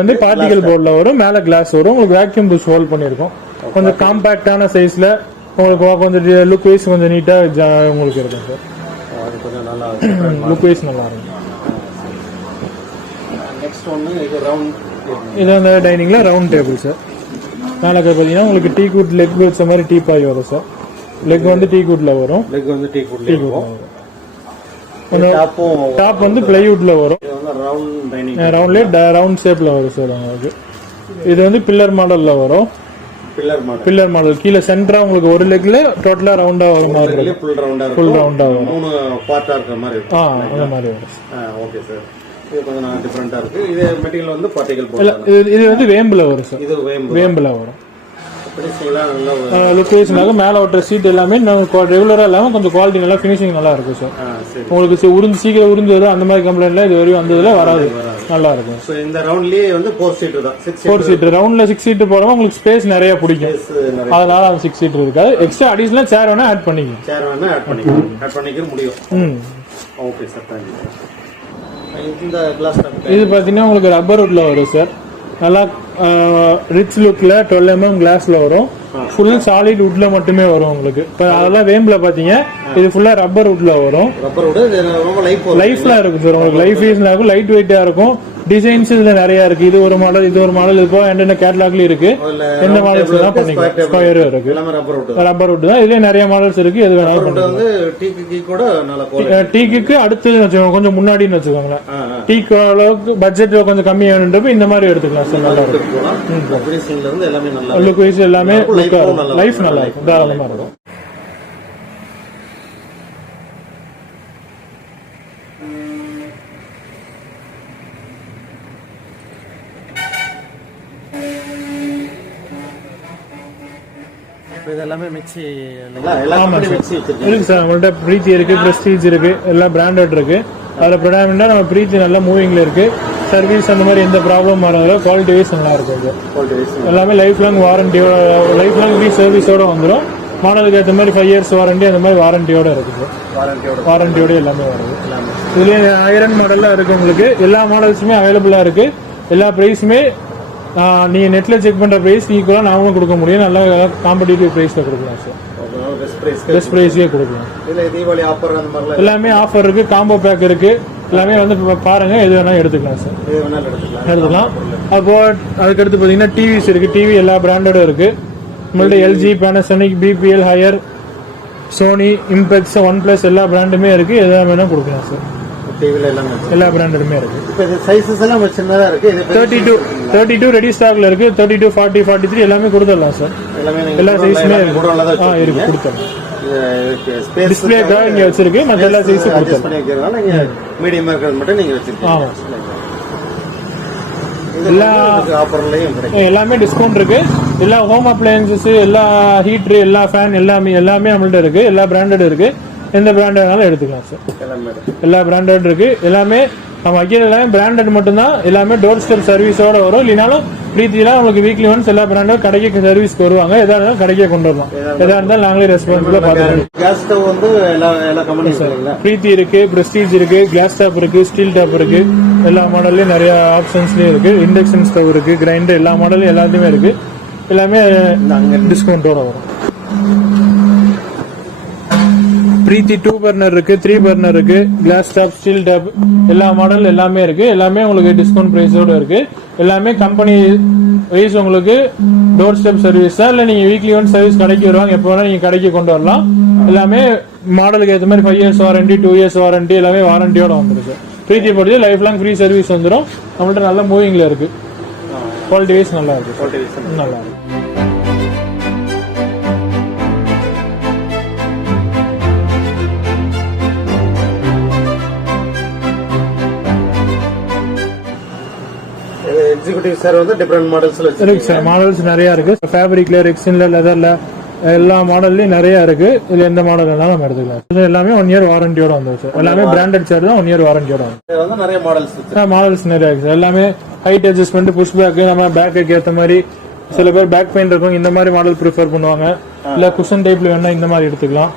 வந்து பார்ட்டிகல் போர்ட்ல வரும், மேல கிளாஸ் வரும். உங்களுக்கு வேக்யூம் ப்ரூஃப் ஹோல்ட் பண்ணிருக்கோம். கொஞ்சம் காம்பாக்டான சைஸ்ல உங்களுக்கு கொஞ்சம் லுக் வைஸ் கொஞ்சம் நீட்டா உங்களுக்கு இருக்கும் சார். கொஞ்சம் நல்லா இருக்கும், லுக் வைஸ் நல்லா இருக்கும். நெக்ஸ்ட் ஒன்னு இது ரவுண்ட். இது அந்த டைனிங்ல ரவுண்ட் டேபிள் சார். மேலே பாத்தீங்கன்னா உங்களுக்கு டீ குட் லெக் வச்ச மாதிரி டீபாய் வரும் சார். லெக் வந்து டீ குட்ல வரும். டாப் வந்து பிளைவுட்ல வரும். ரவுண்ட்ல ரவுண்ட் ஷேப்ல வரும் சார் உங்களுக்கு. இது வந்து பில்லர் மாடல்ல வரும். பில்லர் மாடல் கீழே சென்டரா உங்களுக்கு ஒரு லெக்ல டோட்டலா ரவுண்டா வர மாதிரி இருக்கும். ஃபுல் ரவுண்டா வரும். 3 பார்ட்டா இருக்கிற மாதிரி இருக்கும். அந்த மாதிரி வரும். Okay sir. இது கொஞ்சம் டிஃபரெண்டா இருக்கு. இது மெட்டீரியல் வந்து பார்ட்டிகல் போர்ட். இது வந்து வேம்புல வரும் சார். இது வேம்புல வரும். லுக் வைஸ்னாக மேல ஒட்டுற சீட் எல்லாமே ரெகுலரா இல்லாம கொஞ்சம் குவாலிட்டி நல்லா ஃபினிஷிங் நல்லா இருக்கும் சார். உங்களுக்கு சீக்கிரம் உறிஞ்சு வரும் அந்த மாதிரி கம்ப்ளைண்ட்ல இது வரையும் வந்ததுல வராது, நல்லா இருக்கும். இந்த ரவுண்ட்லயே வந்து 4 சீட்டர் தான். 4 சீட்டர் ரவுண்ட்ல 6 சீட்டர் போறவங்க உங்களுக்கு ஸ்பேஸ் நிறைய பிடிக்கும். அதனால அது 6 சீட்டர் இருக்காது. எக்ஸ்ட்ரா அடிஷனலா சேர் வேணா ஆட் பண்ணிக்கலாம். முடியும். Okay sir, thank you sir. இந்த கிளாஸ் இது பாத்தீங்கன்னா உங்களுக்கு ரப்பர் வுட்ல வரும் சார். நல்லா ரிச் லுக்ல 12mm கிளாஸ்ல வரும். ஃபுல் சாலிட் வுட்ல மட்டுமே வரும் உங்களுக்கு. இப்போ அதெல்லாம் வேம்பில் பாத்தீங்க, இது ஃபுல்லா ரப்பர் வுட்ல வரும். லைஃப்ல இருக்கும் சார். உங்களுக்கு லைஃப் இருக்கும், லைட் வெயிட்டா இருக்கும். டிசைன்ஸ் இதுல நிறைய இருக்கு. இது ஒரு மாடல், இது ஒரு மாடல். இப்போ என்னென்ன கேட்டலாக்லயும் இருக்கு. எந்த மாடல்ஸ் எல்லாம் பண்ணிக்கலாம். ஸ்கொயரும் இருக்கு, ரப்பர் வுட் தான். இதுலயே நிறைய மாடல்ஸ் இருக்கு. எது வேணாலும் பண்ணிக்கலாம். டீக்கு அடுத்தது வச்சுக்கோங்க, கொஞ்சம் முன்னாடின்னு வச்சுக்கோங்களேன். டீக்கு அளவுக்கு பட்ஜெட் கொஞ்சம் கம்மியானப்ப இந்த மாதிரி எடுத்துக்கலாம் சார். நல்லா இருக்கும். லுக் வைஸ் எல்லாமே லைஃப் நல்லா இருக்கும், தாராளமா இருக்கும். எல்லாமே மிக்ஸி இருக்கு சார். நம்மள்ட்ட பிரீத்தி இருக்கு, பிரஸ்டீஜ் இருக்கு, எல்லாம் பிராண்டட் இருக்கு. அதுல ப்ரொடாமினா நம்ம பிரீத்தி நல்லா மூவிங்ல இருக்கு. சர்வீஸ் அந்த மாதிரி எந்த ப்ராப்ளம் வராது. குவாலிட்டி வைஸ் நல்லா இருக்கும். எல்லாமே லைஃப் லாங் வாரண்டியோட, லைஃப் லாங் ஃப்ரீ சர்வீஸோட வந்துடும். மாடலுக்கு ஏற்ற மாதிரி 5 years வாரண்டி அந்த மாதிரி வாரண்டியோட இருக்கு. வாரண்டியோட எல்லாமே வருது. இதுல ஐரன் மாடல்ல இருக்கு உங்களுக்கு. எல்லா மாடல்ஸுமே அவைலபிளா இருக்கு. எல்லா பிரைஸுமே நீங்க நெட்ல செக் பண்ற பிரைஸ் ஈக்குவலா நாமளும் கொடுக்க முடியும். நல்லா காம்படிட்டிவ் பிரைஸ்ல கொடுக்கலாம் சார். பெஸ்ட் பிரைஸ்லயே கொடுக்கலாம். எல்லாமே ஆஃபர் இருக்கு, காம்போ பேக் இருக்கு. எல்லாமே வந்து பாருங்க, எது வேணாலும் எடுத்துக்கலாம் சார். எடுத்துக்கலாம். அப்போ அதுக்கடுத்து பாத்தீங்கன்னா டிவிஸ் இருக்கு. டிவி எல்லா பிராண்டடும் இருக்கு. நம்மள்ட்ட LG, Panasonic, BPL, Haier, Sony, Impex, OnePlus எல்லா பிராண்டுமே இருக்கு. எதா வேணா கொடுக்கலாம் சார். எல்லா பிராண்டடுமே இருக்கு. 32 ரெடி ஸ்டாக்ல இருக்கு. 32, 40, 43 எல்லாமே கொடுத்துடலாம் சார். எல்லா சைஸுமே இருக்கு, கொடுத்துடலாம். டிஸ்பிளேக்கா இங்க வச்சிருக்கு, மற்ற எல்லா சைஸும் கொடுத்துடலாம். மீடியமா இருக்கிறது மட்டும் நீங்க வச்சிருக்கீங்க. ஆமா சார். எல்லாமே டிஸ்கவுண்ட் இருக்கு. எல்லா ஹோம் அப்ளையன்சஸ், எல்லா ஹீட்டர், எல்லா ஃபேன் எல்லாமே நம்மள்ட்ட இருக்கு. எல்லா பிராண்டட் இருக்கு. எந்த பிராண்ட் வேணாலும் எடுத்துக்கலாம் சார். எல்லா பிராண்டட் இருக்கு. எல்லாமே நம்ம வைக்கிறது எல்லாமே பிராண்டட் மட்டும்தான், எல்லாமே டோர் ஸ்டெப் சர்வீஸோட வரும். இல்லைனாலும் பிரீத்திலாம் உங்களுக்கு வீக்லி ஒன்ஸ் எல்லா பிராண்டும் கடைக்கு சர்வீஸ்க்கு வருவாங்க. எதா இருந்தாலும் கடைக்கே கொண்டு வரலாம். எதா இருந்தாலும் நாங்களே ரெஸ்பான்சிபிளா பார்த்துக்கலாம். கேஸ் ஸ்டவ் வந்து எல்லா கம்பெனியும் பிரீத்தி இருக்கு, பிரஸ்டீஜ் இருக்கு, கிளாஸ் டாப் இருக்கு, ஸ்டீல் டாப் இருக்கு, எல்லா மாடல்லயும் நிறைய ஆப்ஷன்ஸ்லயும் இருக்கு. இண்டக்ஷன் ஸ்டவ் இருக்கு, கிரைண்டர், எல்லா மாடலும் எல்லாத்தையுமே இருக்கு. எல்லாமே டிஸ்கவுண்டோட வரும். பிரீத்தி 2 பர்னர் இருக்கு, 3 பர்னர் இருக்கு, கிளாஸ் டாப், ஸ்டீல் டாப், எல்லா மாடல் எல்லாமே இருக்கு. எல்லாமே உங்களுக்கு டிஸ்கவுண்ட் பிரைஸோட இருக்கு. எல்லாமே கம்பெனி வைஸ் உங்களுக்கு டோர் ஸ்டெப் சர்வீஸ் தான். இல்ல நீங்க வீக்லி ஒன் சர்வீஸ் கடைக்கு வருவாங்க, எப்போ வேணா நீங்க கடைக்கு கொண்டு வரலாம். எல்லாமே மாடலுக்கு ஏற்ற மாதிரி 5 இயர்ஸ் வாரண்டி, 2 இயர்ஸ் வாரண்டி, எல்லாமே வாரண்டியோட வந்துருக்கு. பிரீத்தி பொறுத்து லைஃப் லாங் ஃப்ரீ சர்வீஸ் வந்துடும். நம்மள்ட்ட நல்ல மூவிங்ல இருக்கு. குவாலிட்டி வைஸ் நல்லா இருக்கு. நல்லா இருக்கு. எக்ஸிகியூட்டிவ் சார் வந்து டிஃபரண்ட் மாடல்ஸ்ல இருக்கு சார். மாடல்ஸ் நிறைய இருக்கு. ஃபேப்ரிக்ல, ரெக்ஸின்ல, லெதர்ல எல்லா மாடல்லயும் நிறைய இருக்கு. இதுல எந்த மாடல் வேணாலும் நம்ம எடுத்துக்கலாம். எல்லாமே 1 இயர் வாரண்டியோட வந்துடும் சார். எல்லாமே பிராண்டட் சேர் தான் 1 இயர் வாரண்டியோட வந்து நிறைய மாடல்ஸ் நிறைய இருக்கு சார். எல்லாமே ஹைட் அட்ஜஸ்ட்மெண்ட், புஷ் பேக், நம்ம பேக்கு ஏற்ற மாதிரி. சில பேர் பேக் பெயின் இருக்கும், இந்த மாதிரி மாடல் ப்ரிஃபர் பண்ணுவாங்க. இல்ல குஷன் டைப்ல வேணா இந்த மாதிரி எடுத்துக்கலாம்.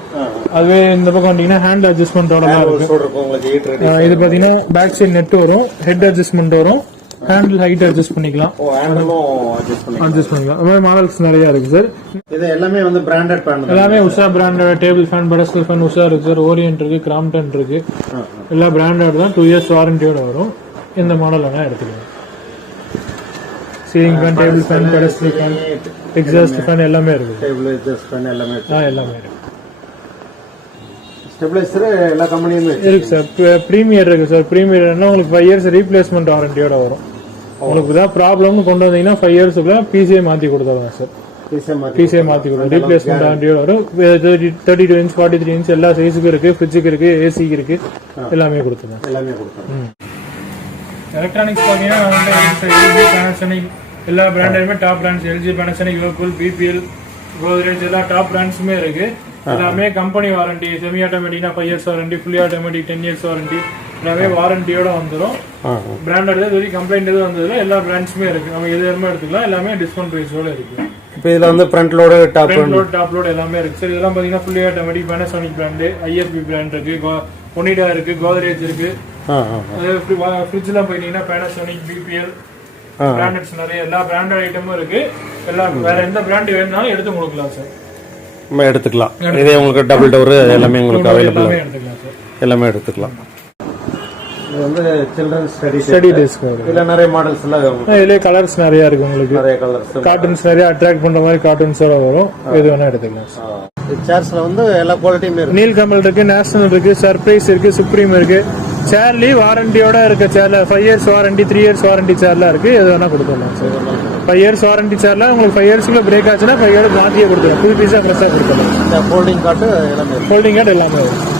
அதுவே இந்த பக்கம் வந்தீங்கன்னா ஹேண்ட் அட்ஜஸ்ட்மெண்டோட இருக்கு. இது பாத்தீங்கன்னா பேக் சைடு நெட் வரும், ஹெட் அட்ஜஸ்ட்மெண்ட் வரும், ஹேண்டில் ஹைட் அட்ஜஸ்ட் பண்ணிக்கலாம். அட்ஜஸ்ட் பண்ணிக்கலாம். அது மாடல்ஸ் நிறைய இருக்கு சார். இது எல்லாமே வந்து பிராண்டட் ஃபேன். எல்லாமே Usha branded table fan, pedestal fan Usha இருக்கு சார். ஓரியன்ட் இருக்கு, கிராம்ப்டன் இருக்கு. எல்லா பிராண்டட் தான். 2 இயர்ஸ் வாரண்டியோட வரும். இந்த மாடல் வேணா எடுத்துக்கலாம். Ceiling fan, table fan, pedestal fan, exhaust fan எல்லாமே இருக்கு. டேபிள் எக்ஸாஸ்ட் ஃபேன் எல்லாமே இருக்கு. ஸ்டெபிலைசர் எல்லா கம்பெனியுமே இருக்கு சார். பிரீமியர் இருக்கு சார். பிரீமியர்னா உங்களுக்கு 5 இயர்ஸ் ரீப்ளேஸ்மெண்ட் வாரண்டியோட வரும். உங்களுக்கு ஏதாவது ப்ராப்ளம்னு கொண்டு வந்தீங்கன்னா 5 இயர்ஸ்க்குள்ள பிசிஐ மாத்தி கொடுத்துருவாங்க சார். பிசிஐ மாத்தி கொடுக்கும். ரீப்ளேஸ்மெண்ட் வாரண்டியோட வரும். 32 இன்ச், 43 இன்ச் எல்லா சைஸுக்கும் இருக்கு. ஃப்ரிட்ஜுக்கு இருக்கு, ஏசிக்கு இருக்கு, எல்லாமே கொடுத்துருவோம். எலக்ட்ரானிக்ஸ் பாத்தீங்கன்னா எல்ஜி, பேனாசோனிக் எல்லா பிராண்டுமே top brands. LG, Panasonic, Whirlpool, BPL, Godrej எல்லா டாப் பிராண்ட்ஸுமே இருக்கு. எல்லாமே கம்பெனி வாரண்டி. செமி ஆட்டோமேட்டிக்னா 5 years warranty, fully automatic 10 years warranty, எல்லாமே வாரண்டியோட வந்துடும். பிராண்டட் இது கம்ப்ளைண்ட் எதுவும் வந்ததுல எல்லா பிராண்ட்ஸுமே இருக்கு. நம்ம எது வேணுமோ எடுத்துக்கலாம். எல்லாமே டிஸ்கவுண்ட் பிரைஸோட இருக்கு. இப்போ இதுல வந்து ஃப்ரண்ட் லோடு, டாப் லோடு எல்லாமே இருக்கு சார். இதெல்லாம் பாத்தீங்கன்னா fully automatic Panasonic brand, IFB brand இருக்கு, ஒனிடா இருக்கு, கோத்ரேஜ் இருக்கு. ஃப்ரிட்ஜ்லாம் போயிட்டீங்கன்னா பேனாசோனிக், பிபிஎல் பிராண்டட்ஸ் நிறைய எல்லா பிராண்டட் ஐட்டமும் இருக்கு. எல்லாம் வேற எந்த பிராண்ட் வேணும்னாலும் எடுத்து கொடுக்கலாம் சார். எடுத்துக்கலாம். இதே உங்களுக்கு டபுள் டோர் எல்லாமே உங்களுக்கு அவைலபிள். எல்லாமே எடுத்துக்கலாம். இது வந்து சில்ட்ரன் ஸ்டடி டெஸ்க். இதுல நிறைய மாடல்ஸ் எல்லாம் இதுல கலர்ஸ் நிறைய இருக்கு. உங்களுக்கு நிறைய கலர்ஸ், கார்ட்டூன்ஸ் நிறைய அட்ராக்ட் பண்ற மாதிரி கார்ட்டூன்ஸோட வரும். எது வேணா எடுத்துக்கலாம். சேர்ஸ்ல வந்து எல்லா குவாலிட்டியுமே இருக்கு. நீல் கமல் இருக்கு, நேஷனல் இருக்கு, சர்ப்ரைஸ் இருக்கு, சுப்ரீம் இருக்கு. சேர்லி வாரண்டியோட இருக்க சேர்ல 5 இயர்ஸ் வாரண்டி, 3 இயர்ஸ் வாரண்டி சேர்ல இருக்கு. எது வேணா கொடுத்துடலாம் சார். 5 இயர்ஸ் வாரண்டி சேர்ல உங்களுக்கு 5 இயர்ஸ்க்குள்ள பிரேக் ஆச்சுன்னா 5 இயர்ஸ் மாத்தியே கொடுத்துருவோம். புது பீஸா ஃப்ரெஷ்ஷா கொடுத்துடலாம். ஃபோல்டிங் கார்டு எல்லாமே, ஃபோல்டிங் கார்டு எல்லாமே இருக்கு.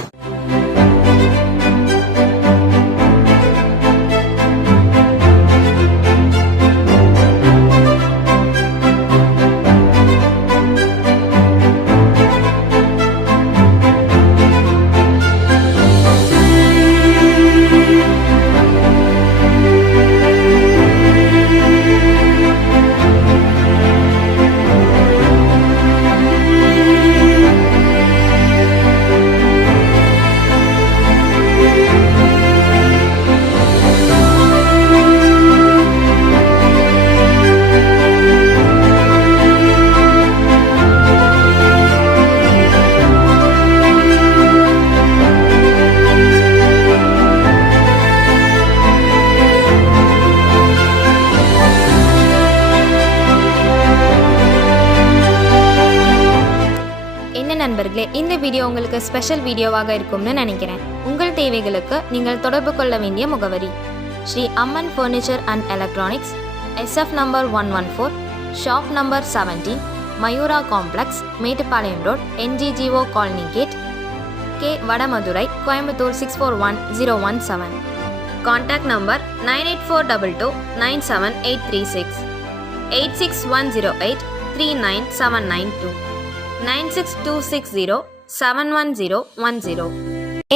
நண்பர்களே, இந்த வீடியோ உங்களுக்கு ஸ்பெஷல் வீடியோவாக இருக்கும்னு நினைக்கிறேன். உங்கள் தேவைகளுக்கு நீங்கள் தொடர்பு கொள்ள வேண்டிய முகவரி: Sri Amman furniture and electronics, SF number 114, shop number 17, Mayura complex, Mettupalayam road, NGGO colony gate, K Vadamadurai, Coimbatore 641017. Contact number 9842 97836, 86108 39792, 96260 71010.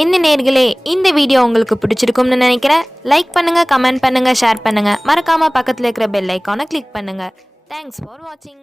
என்ன நேர்களே, இந்த வீடியோ உங்களுக்கு பிடிச்சிருக்கும்னு நினைக்கிறேன். லைக் பண்ணுங்க, கமெண்ட் பண்ணுங்க, ஷேர் பண்ணுங்க. மறக்காம பக்கத்துல இருக்கிற பெல் ஐகானை கிளிக் பண்ணுங்க. தேங்க்ஸ் ஃபார் வாட்சிங்.